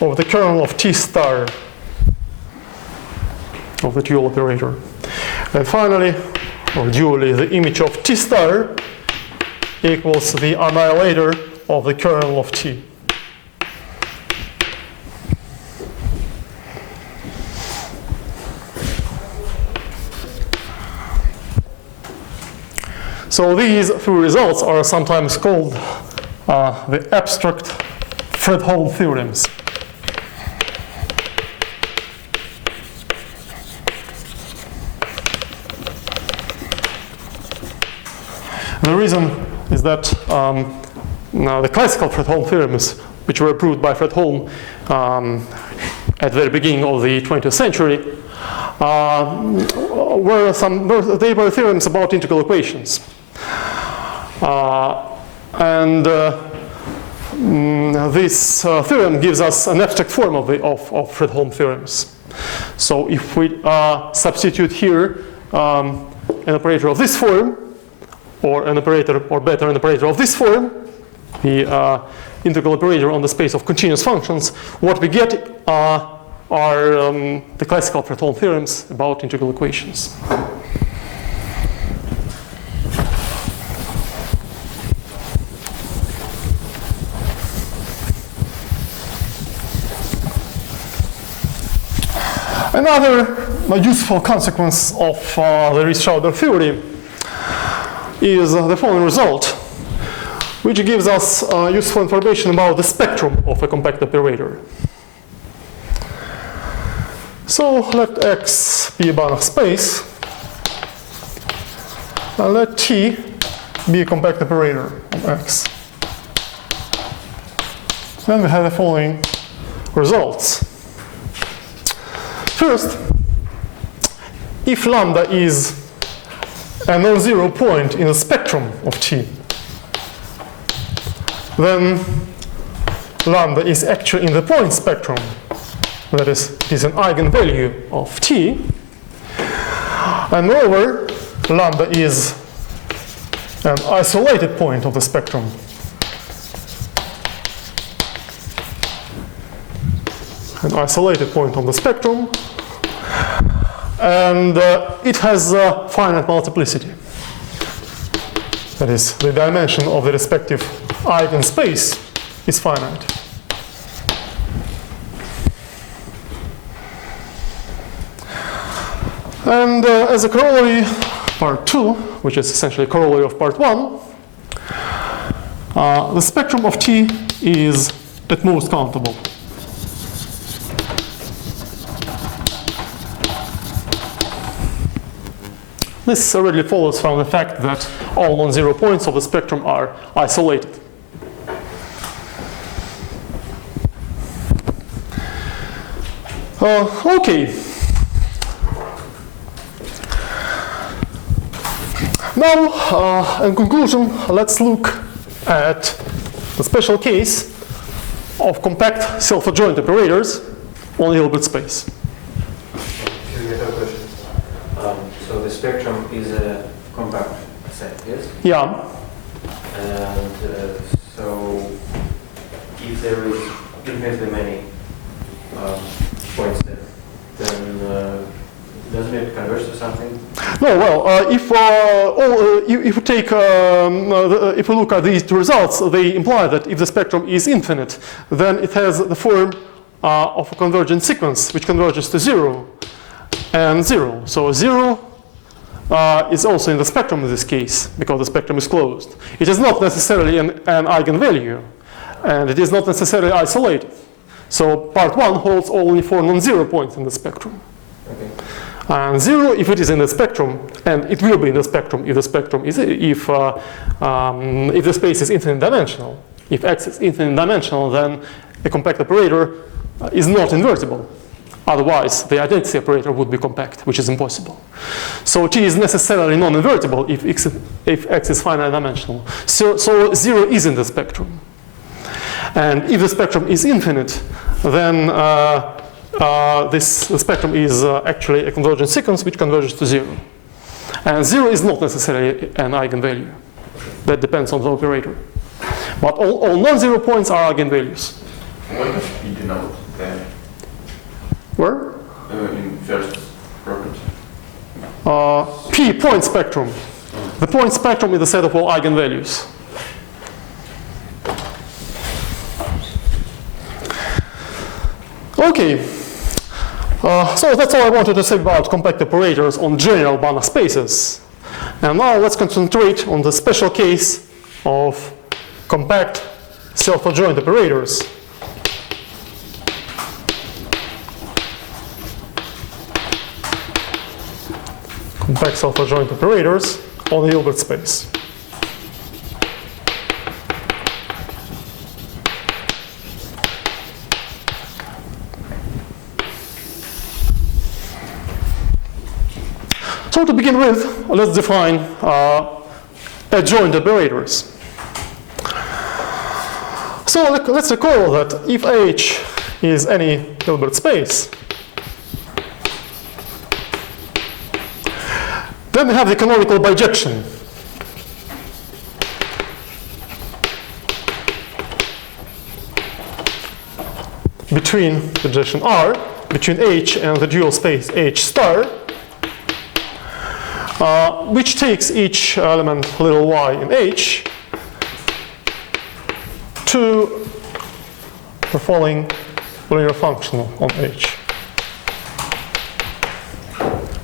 of the kernel of T star of the dual operator. And finally, or dually, the image of T star equals the annihilator of the kernel of T. So these three results are sometimes called the abstract Fredholm theorems. The reason is that now the classical Fredholm theorems, which were proved by Fredholm at the very beginning of the 20th century, they were theorems about integral equations. This theorem gives us an abstract form of Fredholm theorems. So if we substitute here an operator of this form, or an operator, or better, an operator of this form, the integral operator on the space of continuous functions, what we get are the classical Fredholm theorems about integral equations. Another useful consequence of the Ries-Schauder theory is the following result, which gives us useful information about the spectrum of a compact operator. So let X be a Banach space, and let T be a compact operator of X. Then we have the following results. First, if lambda is a non-zero point in the spectrum of T, then lambda is actually in the point spectrum. That is, it is an eigenvalue of T. And moreover, lambda is an isolated point of the spectrum. An isolated point on the spectrum. And it has a finite multiplicity. That is, the dimension of the respective eigenspace is finite. And as a corollary, part 2, which is essentially a corollary of part 1, the spectrum of T is at most countable. This already follows from the fact that all non-zero points of the spectrum are isolated. Okay. Now, in conclusion, let's look at the special case of compact self-adjoint operators on Hilbert space. So the spectrum is a compact set, yes? Yeah. And so if there is infinitely many points there, then doesn't it converge to something? No, well, if we take, if we look at these two results, they imply that if the spectrum is infinite, then it has the form of a convergent sequence, which converges to 0 and 0. So 0 is also in the spectrum in this case, because the spectrum is closed. It is not necessarily an eigenvalue. and it is not necessarily isolated. So part 1 holds only for non-zero points in the spectrum. Okay. And 0 if it is in the spectrum, and it will be in the spectrum if the spectrum is if the space is infinite dimensional. If X is infinite dimensional, then a compact operator is not invertible. Otherwise, the identity operator would be compact, which is impossible. So T is necessarily non-invertible if X is finite dimensional. So 0 is in the spectrum. And if the spectrum is infinite, then the spectrum is actually a convergent sequence which converges to 0. And 0 is not necessarily an eigenvalue. That depends on the operator. But all non-zero points are eigenvalues. What does P denote there? Where? In first property. P, point spectrum. The point spectrum is the set of all eigenvalues. Okay. So that's all I wanted to say about compact operators on general Banach spaces. And now let's concentrate on the special case of compact self-adjoint operators. Compact self-adjoint operators on the Hilbert space. So to begin with, let's define adjoint operators. So let's recall that if H is any Hilbert space, then we have the canonical bijection. Between bijection R, between H and the dual space H star, which takes each element little y in H to the following linear function on H.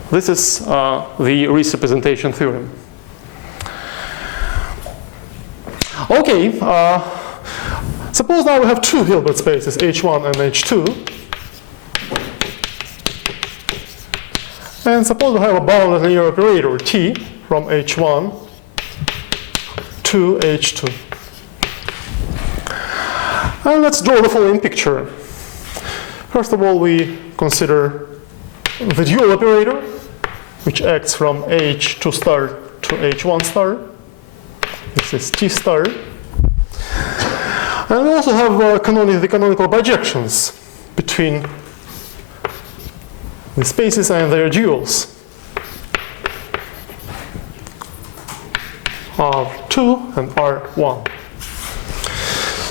This is the Riesz representation theorem. Okay, suppose now we have two Hilbert spaces, H1 and H2. And suppose we have a bounded linear operator T from H1 to H2. And let's draw the following picture. First of all, we consider the dual operator, which acts from H2 star to H1 star. This is T star. And we also have the canonical bijections between the spaces and their duals. R2 and R1.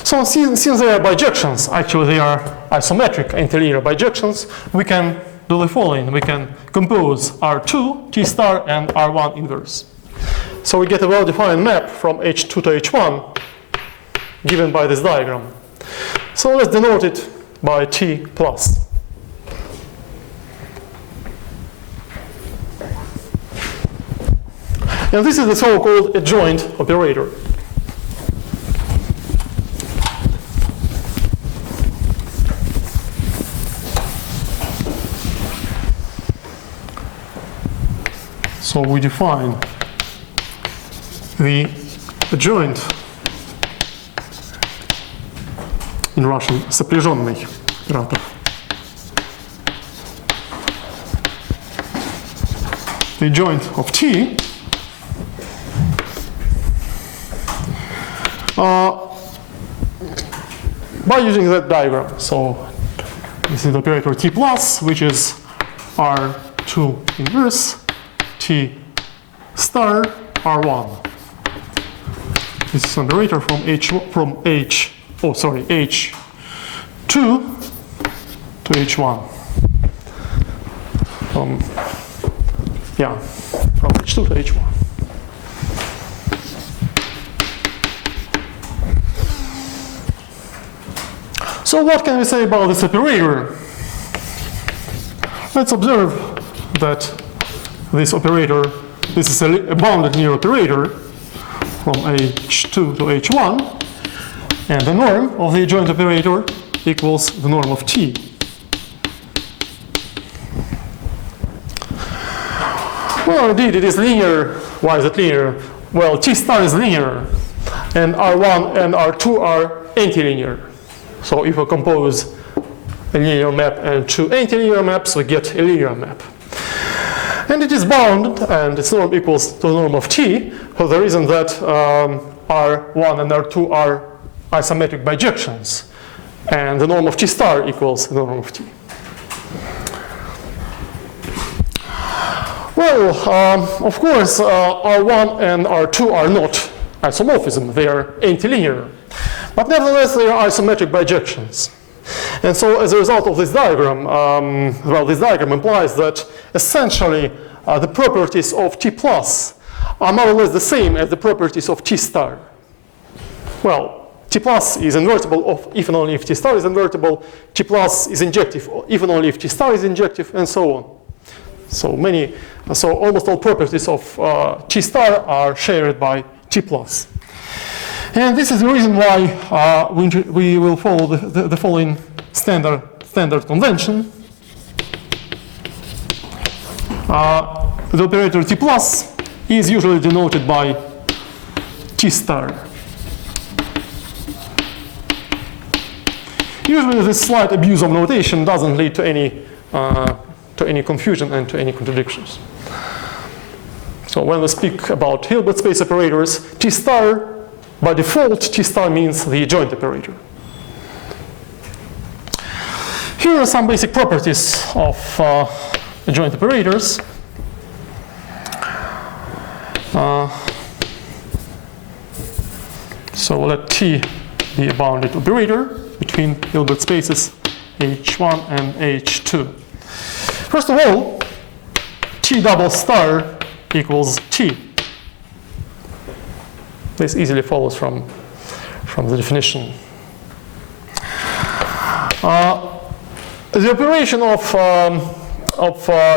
So since they are bijections, actually they are isometric interlinear bijections, we can do the following. We can compose R2, T star, and R1 inverse. So we get a well-defined map from H2 to H1 given by this diagram. So let's denote it by T plus. And this is the so-called adjoint operator. So we define the adjoint in Russian сопряженный оператор. The adjoint of T by using that diagram. So this is the operator T plus, which is R2 inverse, T star, R1. This is an operator from H2 to H1. From H2 to H1. So what can we say about this operator? Let's observe that this operator, this is a bounded linear operator from H2 to H1, And the norm of the adjoint operator equals the norm of T. Well, indeed, it is linear. Why is it linear? Well, T star is linear, and R1 and R2 are antilinear. So if we compose a linear map and two antilinear maps, we get a linear map. And it is bounded, and its norm equals to the norm of T, for the reason that R1 and R2 are isometric bijections. And the norm of T star equals the norm of T. Well, of course, R1 and R2 are not isomorphism. They are antilinear. But nevertheless, they are isometric bijections. And so as a result of this diagram, well, this diagram implies that essentially the properties of T plus are more or less the same as the properties of T star. Well, T plus is invertible if and only if T star is invertible. T plus is injective if and only if T star is injective, and so on. So almost all properties of T star are shared by T plus. And this is the reason why we will follow the following standard convention. The operator T plus is usually denoted by T star. Usually this slight abuse of notation doesn't lead to any confusion and to any contradictions. So when we speak about Hilbert space operators, T star, by default, T star means the adjoint operator. Here are some basic properties of adjoint operators. So let T be a bounded operator between Hilbert spaces H1 and H2. First of all, T double star equals T. This easily follows from the definition. The operation of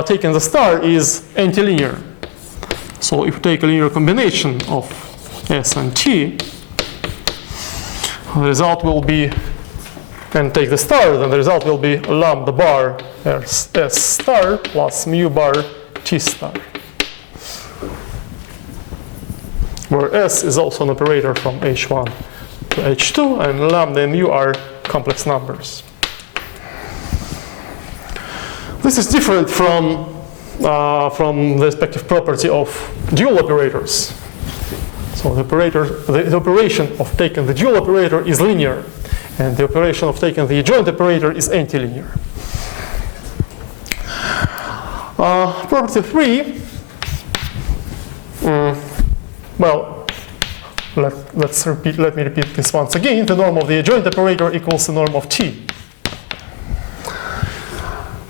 taking the star is antilinear. So if you take a linear combination of S and T, the result will be, and take the star, then the result will be lambda bar S star plus mu bar T star, where S is also an operator from H1 to H2, and lambda and mu are complex numbers. This is different from the respective property of dual operators. So the operation of taking the dual operator is linear, and the operation of taking the adjoint operator is antilinear. Property 3. Well, let me repeat this once again. The norm of the adjoint operator equals the norm of T.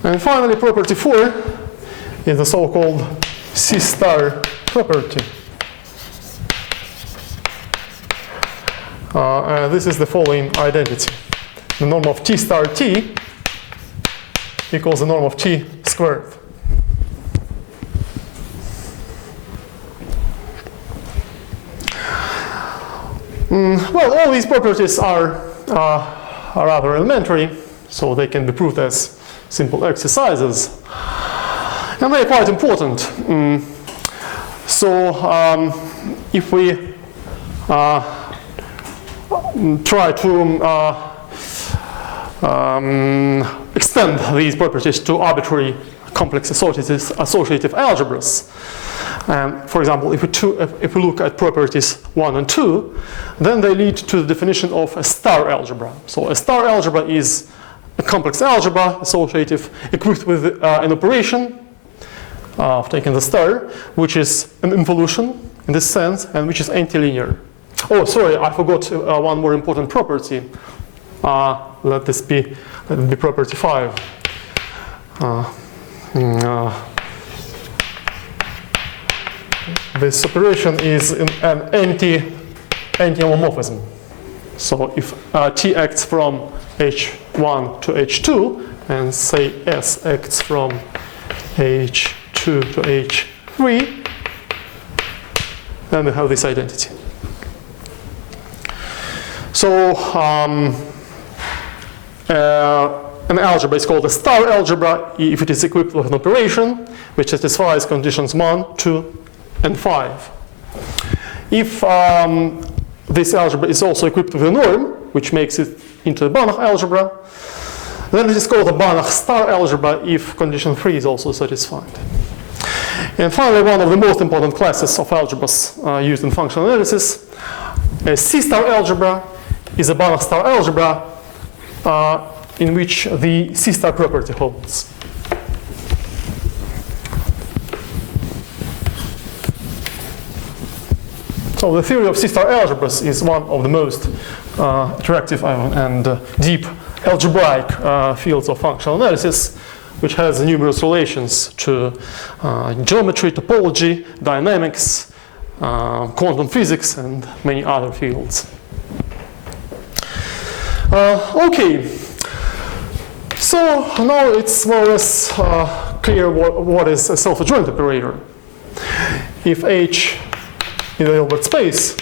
And finally, property 4 is the so-called C star property. And this is the following identity. The norm of T star T equals the norm of T squared. Well, all these properties are rather elementary, so they can be proved as simple exercises. And they are quite important. So if we try to extend these properties to arbitrary complex associative algebras, and for example, if we look at properties 1 and 2, then they lead to the definition of a star algebra. So a star algebra is a complex algebra associative equipped with an operation of taking the star, which is an involution in this sense, and which is antilinear. Oh, sorry, I forgot one more important property. Let it be property 5. This operation is an anti-homomorphism. So if T acts from H1 to H2, and say S acts from H2 to H3, then we have this identity. So an algebra is called a star algebra if it is equipped with an operation which satisfies conditions 1, 2, and 5. If this algebra is also equipped with a norm, which makes it into a Banach algebra, then it is called a Banach star algebra if condition 3 is also satisfied. And finally, one of the most important classes of algebras used in functional analysis, a C-star algebra is a Banach star algebra in which the C-star property holds. So the theory of C-star algebras is one of the most attractive and deep algebraic fields of functional analysis, which has numerous relations to geometry, topology, dynamics, quantum physics, and many other fields. Okay, so now it's more or less clear what is a self-adjoint operator. If H in the Hilbert space,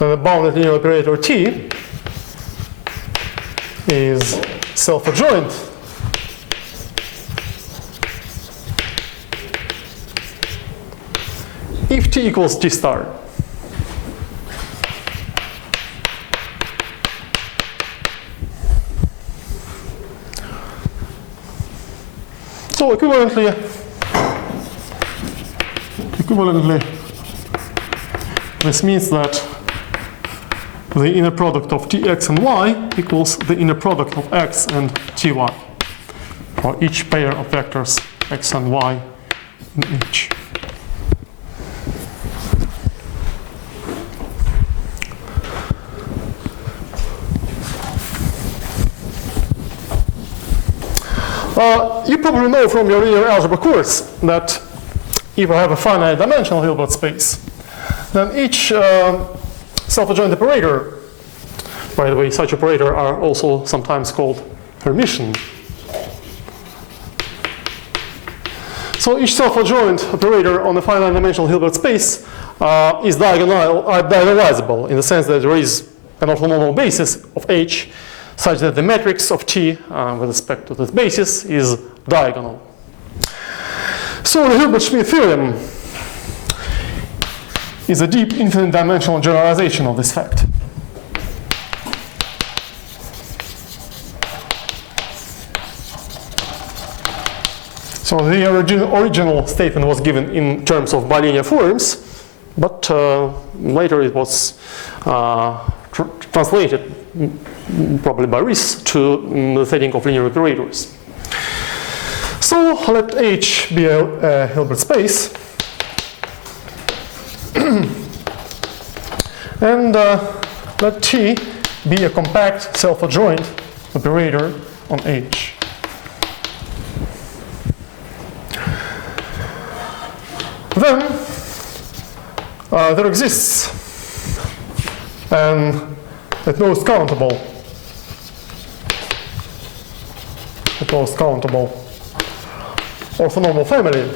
then the bounded linear operator T is self-adjoint if T equals T star. So equivalently, this means that the inner product of Tx and y equals the inner product of x and Ty for each pair of vectors x and y in H. You probably know from your linear algebra course that if I have a finite dimensional Hilbert space, then each self-adjoint operator, by the way, such operators are also sometimes called Hermitian. So each self-adjoint operator on a finite dimensional Hilbert space is diagonalizable in the sense that there is an orthonormal basis of H such that the matrix of T with respect to this basis is diagonal. So the Hilbert-Schmidt theorem is a deep infinite dimensional generalization of this fact. So the original statement was given in terms of bilinear forms, but later it was translated, probably by Riss, to the setting of linear operators. So let H be a Hilbert space, and let T be a compact self-adjoint operator on H. Then there exists an at most countable orthonormal family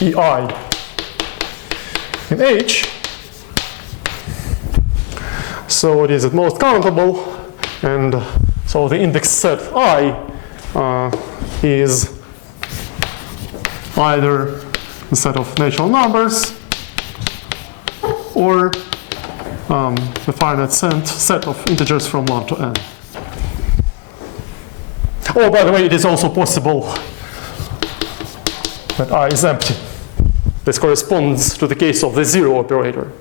EI in H. So it is at most countable, and so the index set I is either the set of natural numbers or the finite set of integers from 1 to n. Oh, by the way, it is also possible that I is empty. This corresponds to the case of the zero operator.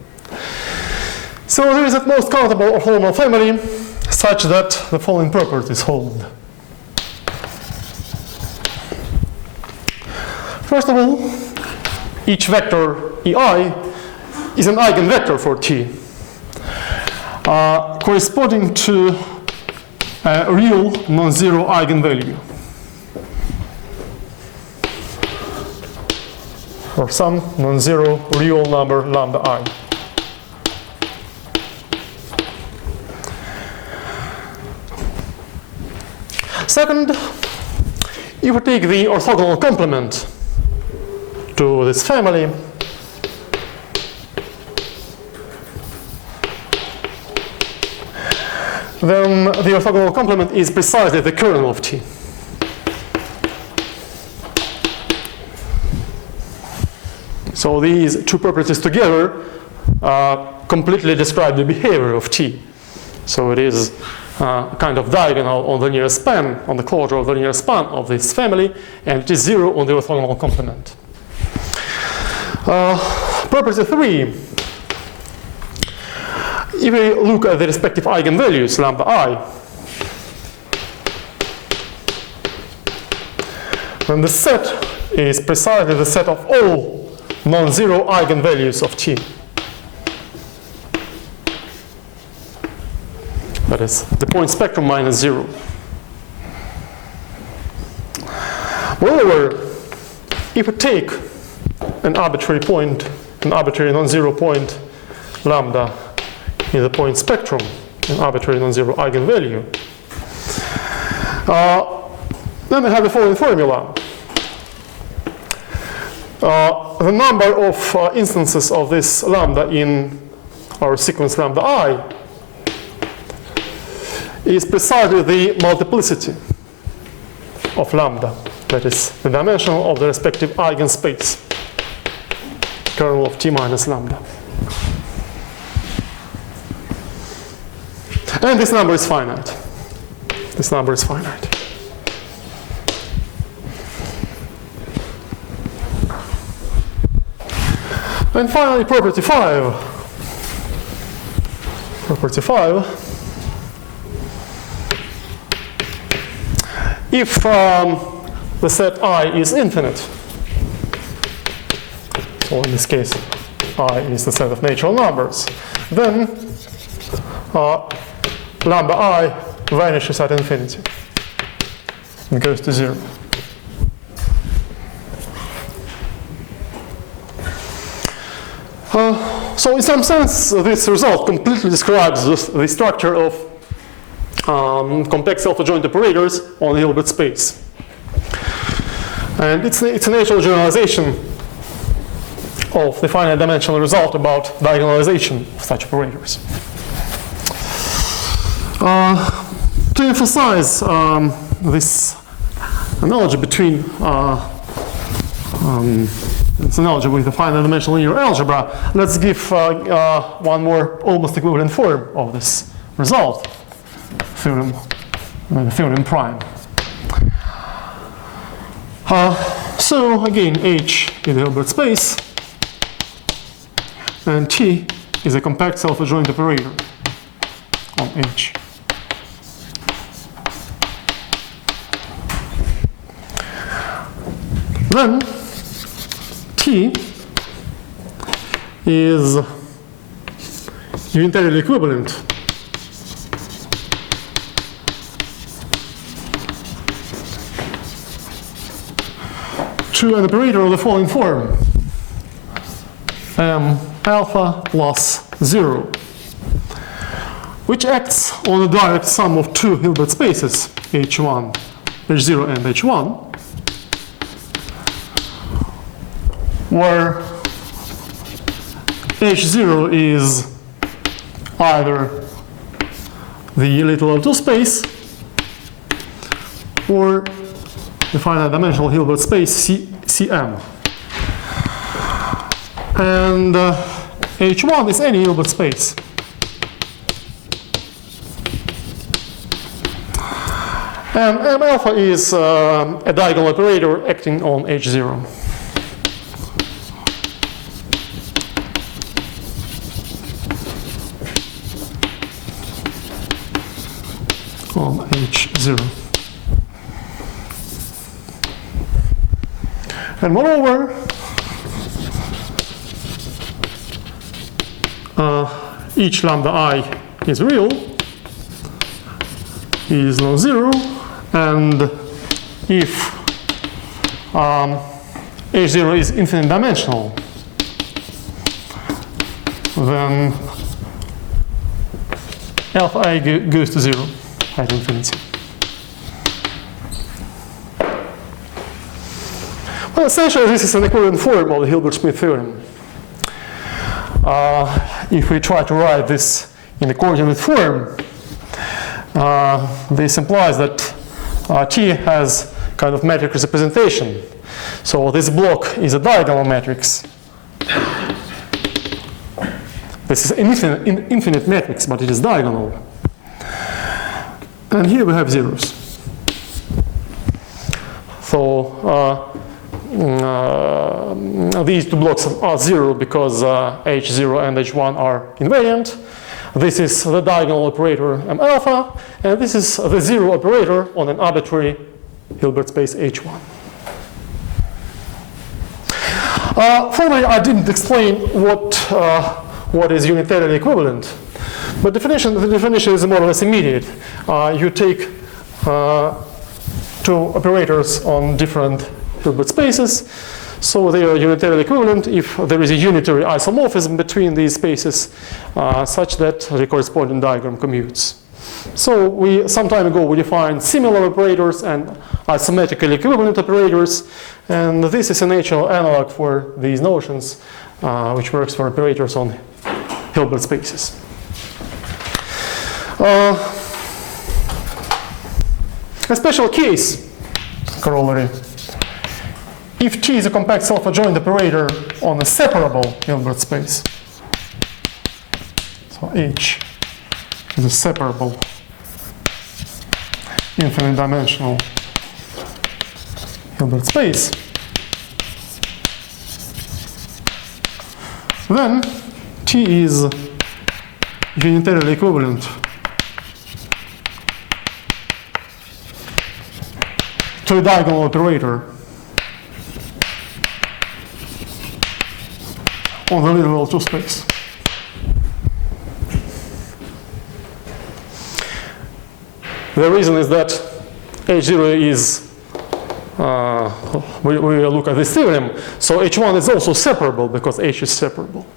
So there is at most countable orthonormal family such that the following properties hold. First of all, each vector EI is an eigenvector for T, corresponding to a real non-zero eigenvalue, or some non-zero real number lambda I. Second, if we take the orthogonal complement to this family, then the orthogonal complement is precisely the kernel of T. So these two properties together completely describe the behavior of T. So it is a kind of diagonal on the linear span, on the closure of the linear span of this family, and it is 0 on the orthogonal complement. Property 3. If we look at the respective eigenvalues, lambda I, then the set is precisely the set of all non-zero eigenvalues of T. That is the point spectrum minus 0. Moreover, if we take an arbitrary point, an arbitrary non-zero point, lambda in the point spectrum, an arbitrary non-zero eigenvalue, then we have the following formula. The number of instances of this lambda in our sequence lambda I is precisely the multiplicity of lambda, that is the dimension of the respective eigenspace, kernel of T minus lambda. And this number is finite. This number is finite. And finally, property 5. Property 5. If the set I is infinite, so in this case I is the set of natural numbers, then lambda I vanishes at infinity and goes to 0. So in some sense, this result completely describes the structure of complex self-adjoint operators on the Hilbert space. And it's a natural generalization of the finite dimensional result about diagonalization of such operators. To emphasize this analogy between this analogy with the finite dimensional linear algebra, let's give one more almost equivalent form of this result, theorem prime. So again, H is the Hilbert space, and T is a compact self-adjoint operator on H. Then T is unitarily equivalent to an operator of the following form: alpha plus 0, which acts on the direct sum of two Hilbert spaces, H1, H0 and H1, where H0 is either the little L2 space or the finite dimensional Hilbert space Cm. And H1 is any Hilbert space. And M alpha is a diagonal operator acting on H0. On H0. And moreover, each lambda I is real, is non-zero, and if H0 is infinite dimensional, then alpha I goes to 0 at infinity. Well, essentially, this is an equivalent form of the Hilbert-Smith theorem. If we try to write this in the coordinate form, this implies that T has kind of matrix representation. So this block is a diagonal matrix. This is an infinite matrix, but it is diagonal. And here we have zeros. So these two blocks are zero because H0 and H1 are invariant. This is the diagonal operator M alpha, and this is the zero operator on an arbitrary Hilbert space H1. Finally, I didn't explain what is unitarily equivalent, but the definition is more or less immediate. You take two operators on different Hilbert spaces, so they are unitarily equivalent if there is a unitary isomorphism between these spaces such that the corresponding diagram commutes. So some time ago we defined similar operators and isometrically equivalent operators, and this is a natural analog for these notions, which works for operators on Hilbert spaces. A special case corollary. If T is a compact self-adjoint operator on a separable Hilbert space, so H is a separable infinite dimensional Hilbert space, then T is unitarily equivalent to a diagonal operator on the literal two space. The reason is that H0 is, we look at this theorem, so H1 is also separable because H is separable.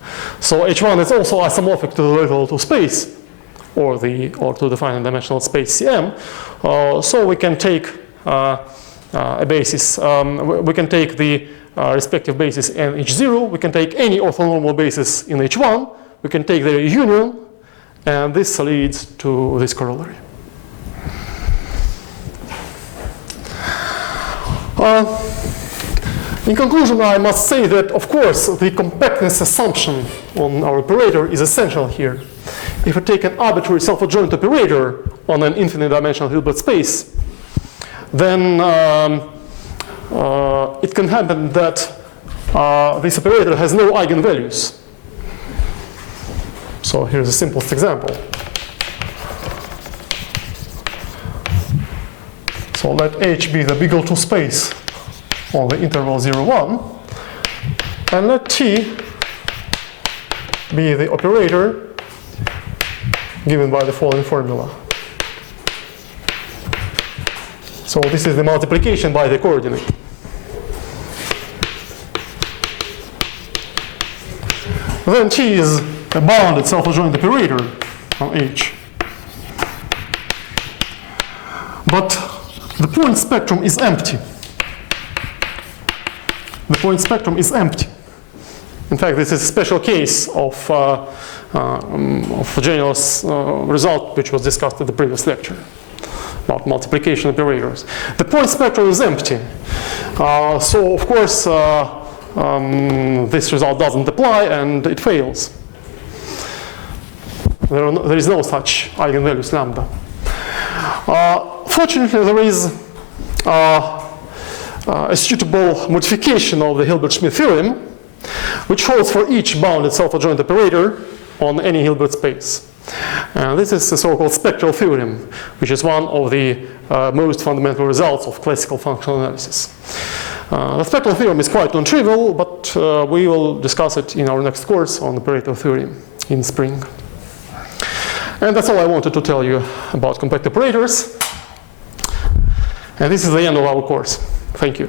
So H1 is also isomorphic to the literal two space, or to the finite dimensional space Cm. So we can take a basis, we can take the respective basis in H0, we can take any orthonormal basis in H1, we can take their union, and this leads to this corollary. In conclusion, I must say that, of course, the compactness assumption on our operator is essential here. If we take an arbitrary self-adjoint operator on an infinite dimensional Hilbert space, then it can happen that this operator has no eigenvalues. So here's the simplest example. So let H be the Beagle-2 space on the interval 0, 1, and let T be the operator given by the following formula. So this is the multiplication by the coordinate. Then T is a bounded self-adjoint operator on H. But the point spectrum is empty. The point spectrum is empty. In fact, this is a special case of general result which was discussed in the previous lecture about multiplication operators. The point spectrum is empty. So, of course, this result doesn't apply and it fails. There is no such eigenvalues lambda. Fortunately, there is a suitable modification of the Hilbert-Smith theorem, which holds for each bounded self-adjoint operator on any Hilbert space. And this is the so-called spectral theorem, which is one of the most fundamental results of classical functional analysis. The spectral theorem is quite non-trivial, but we will discuss it in our next course on operator theorem in spring. And that's all I wanted to tell you about compact operators. And this is the end of our course. Thank you.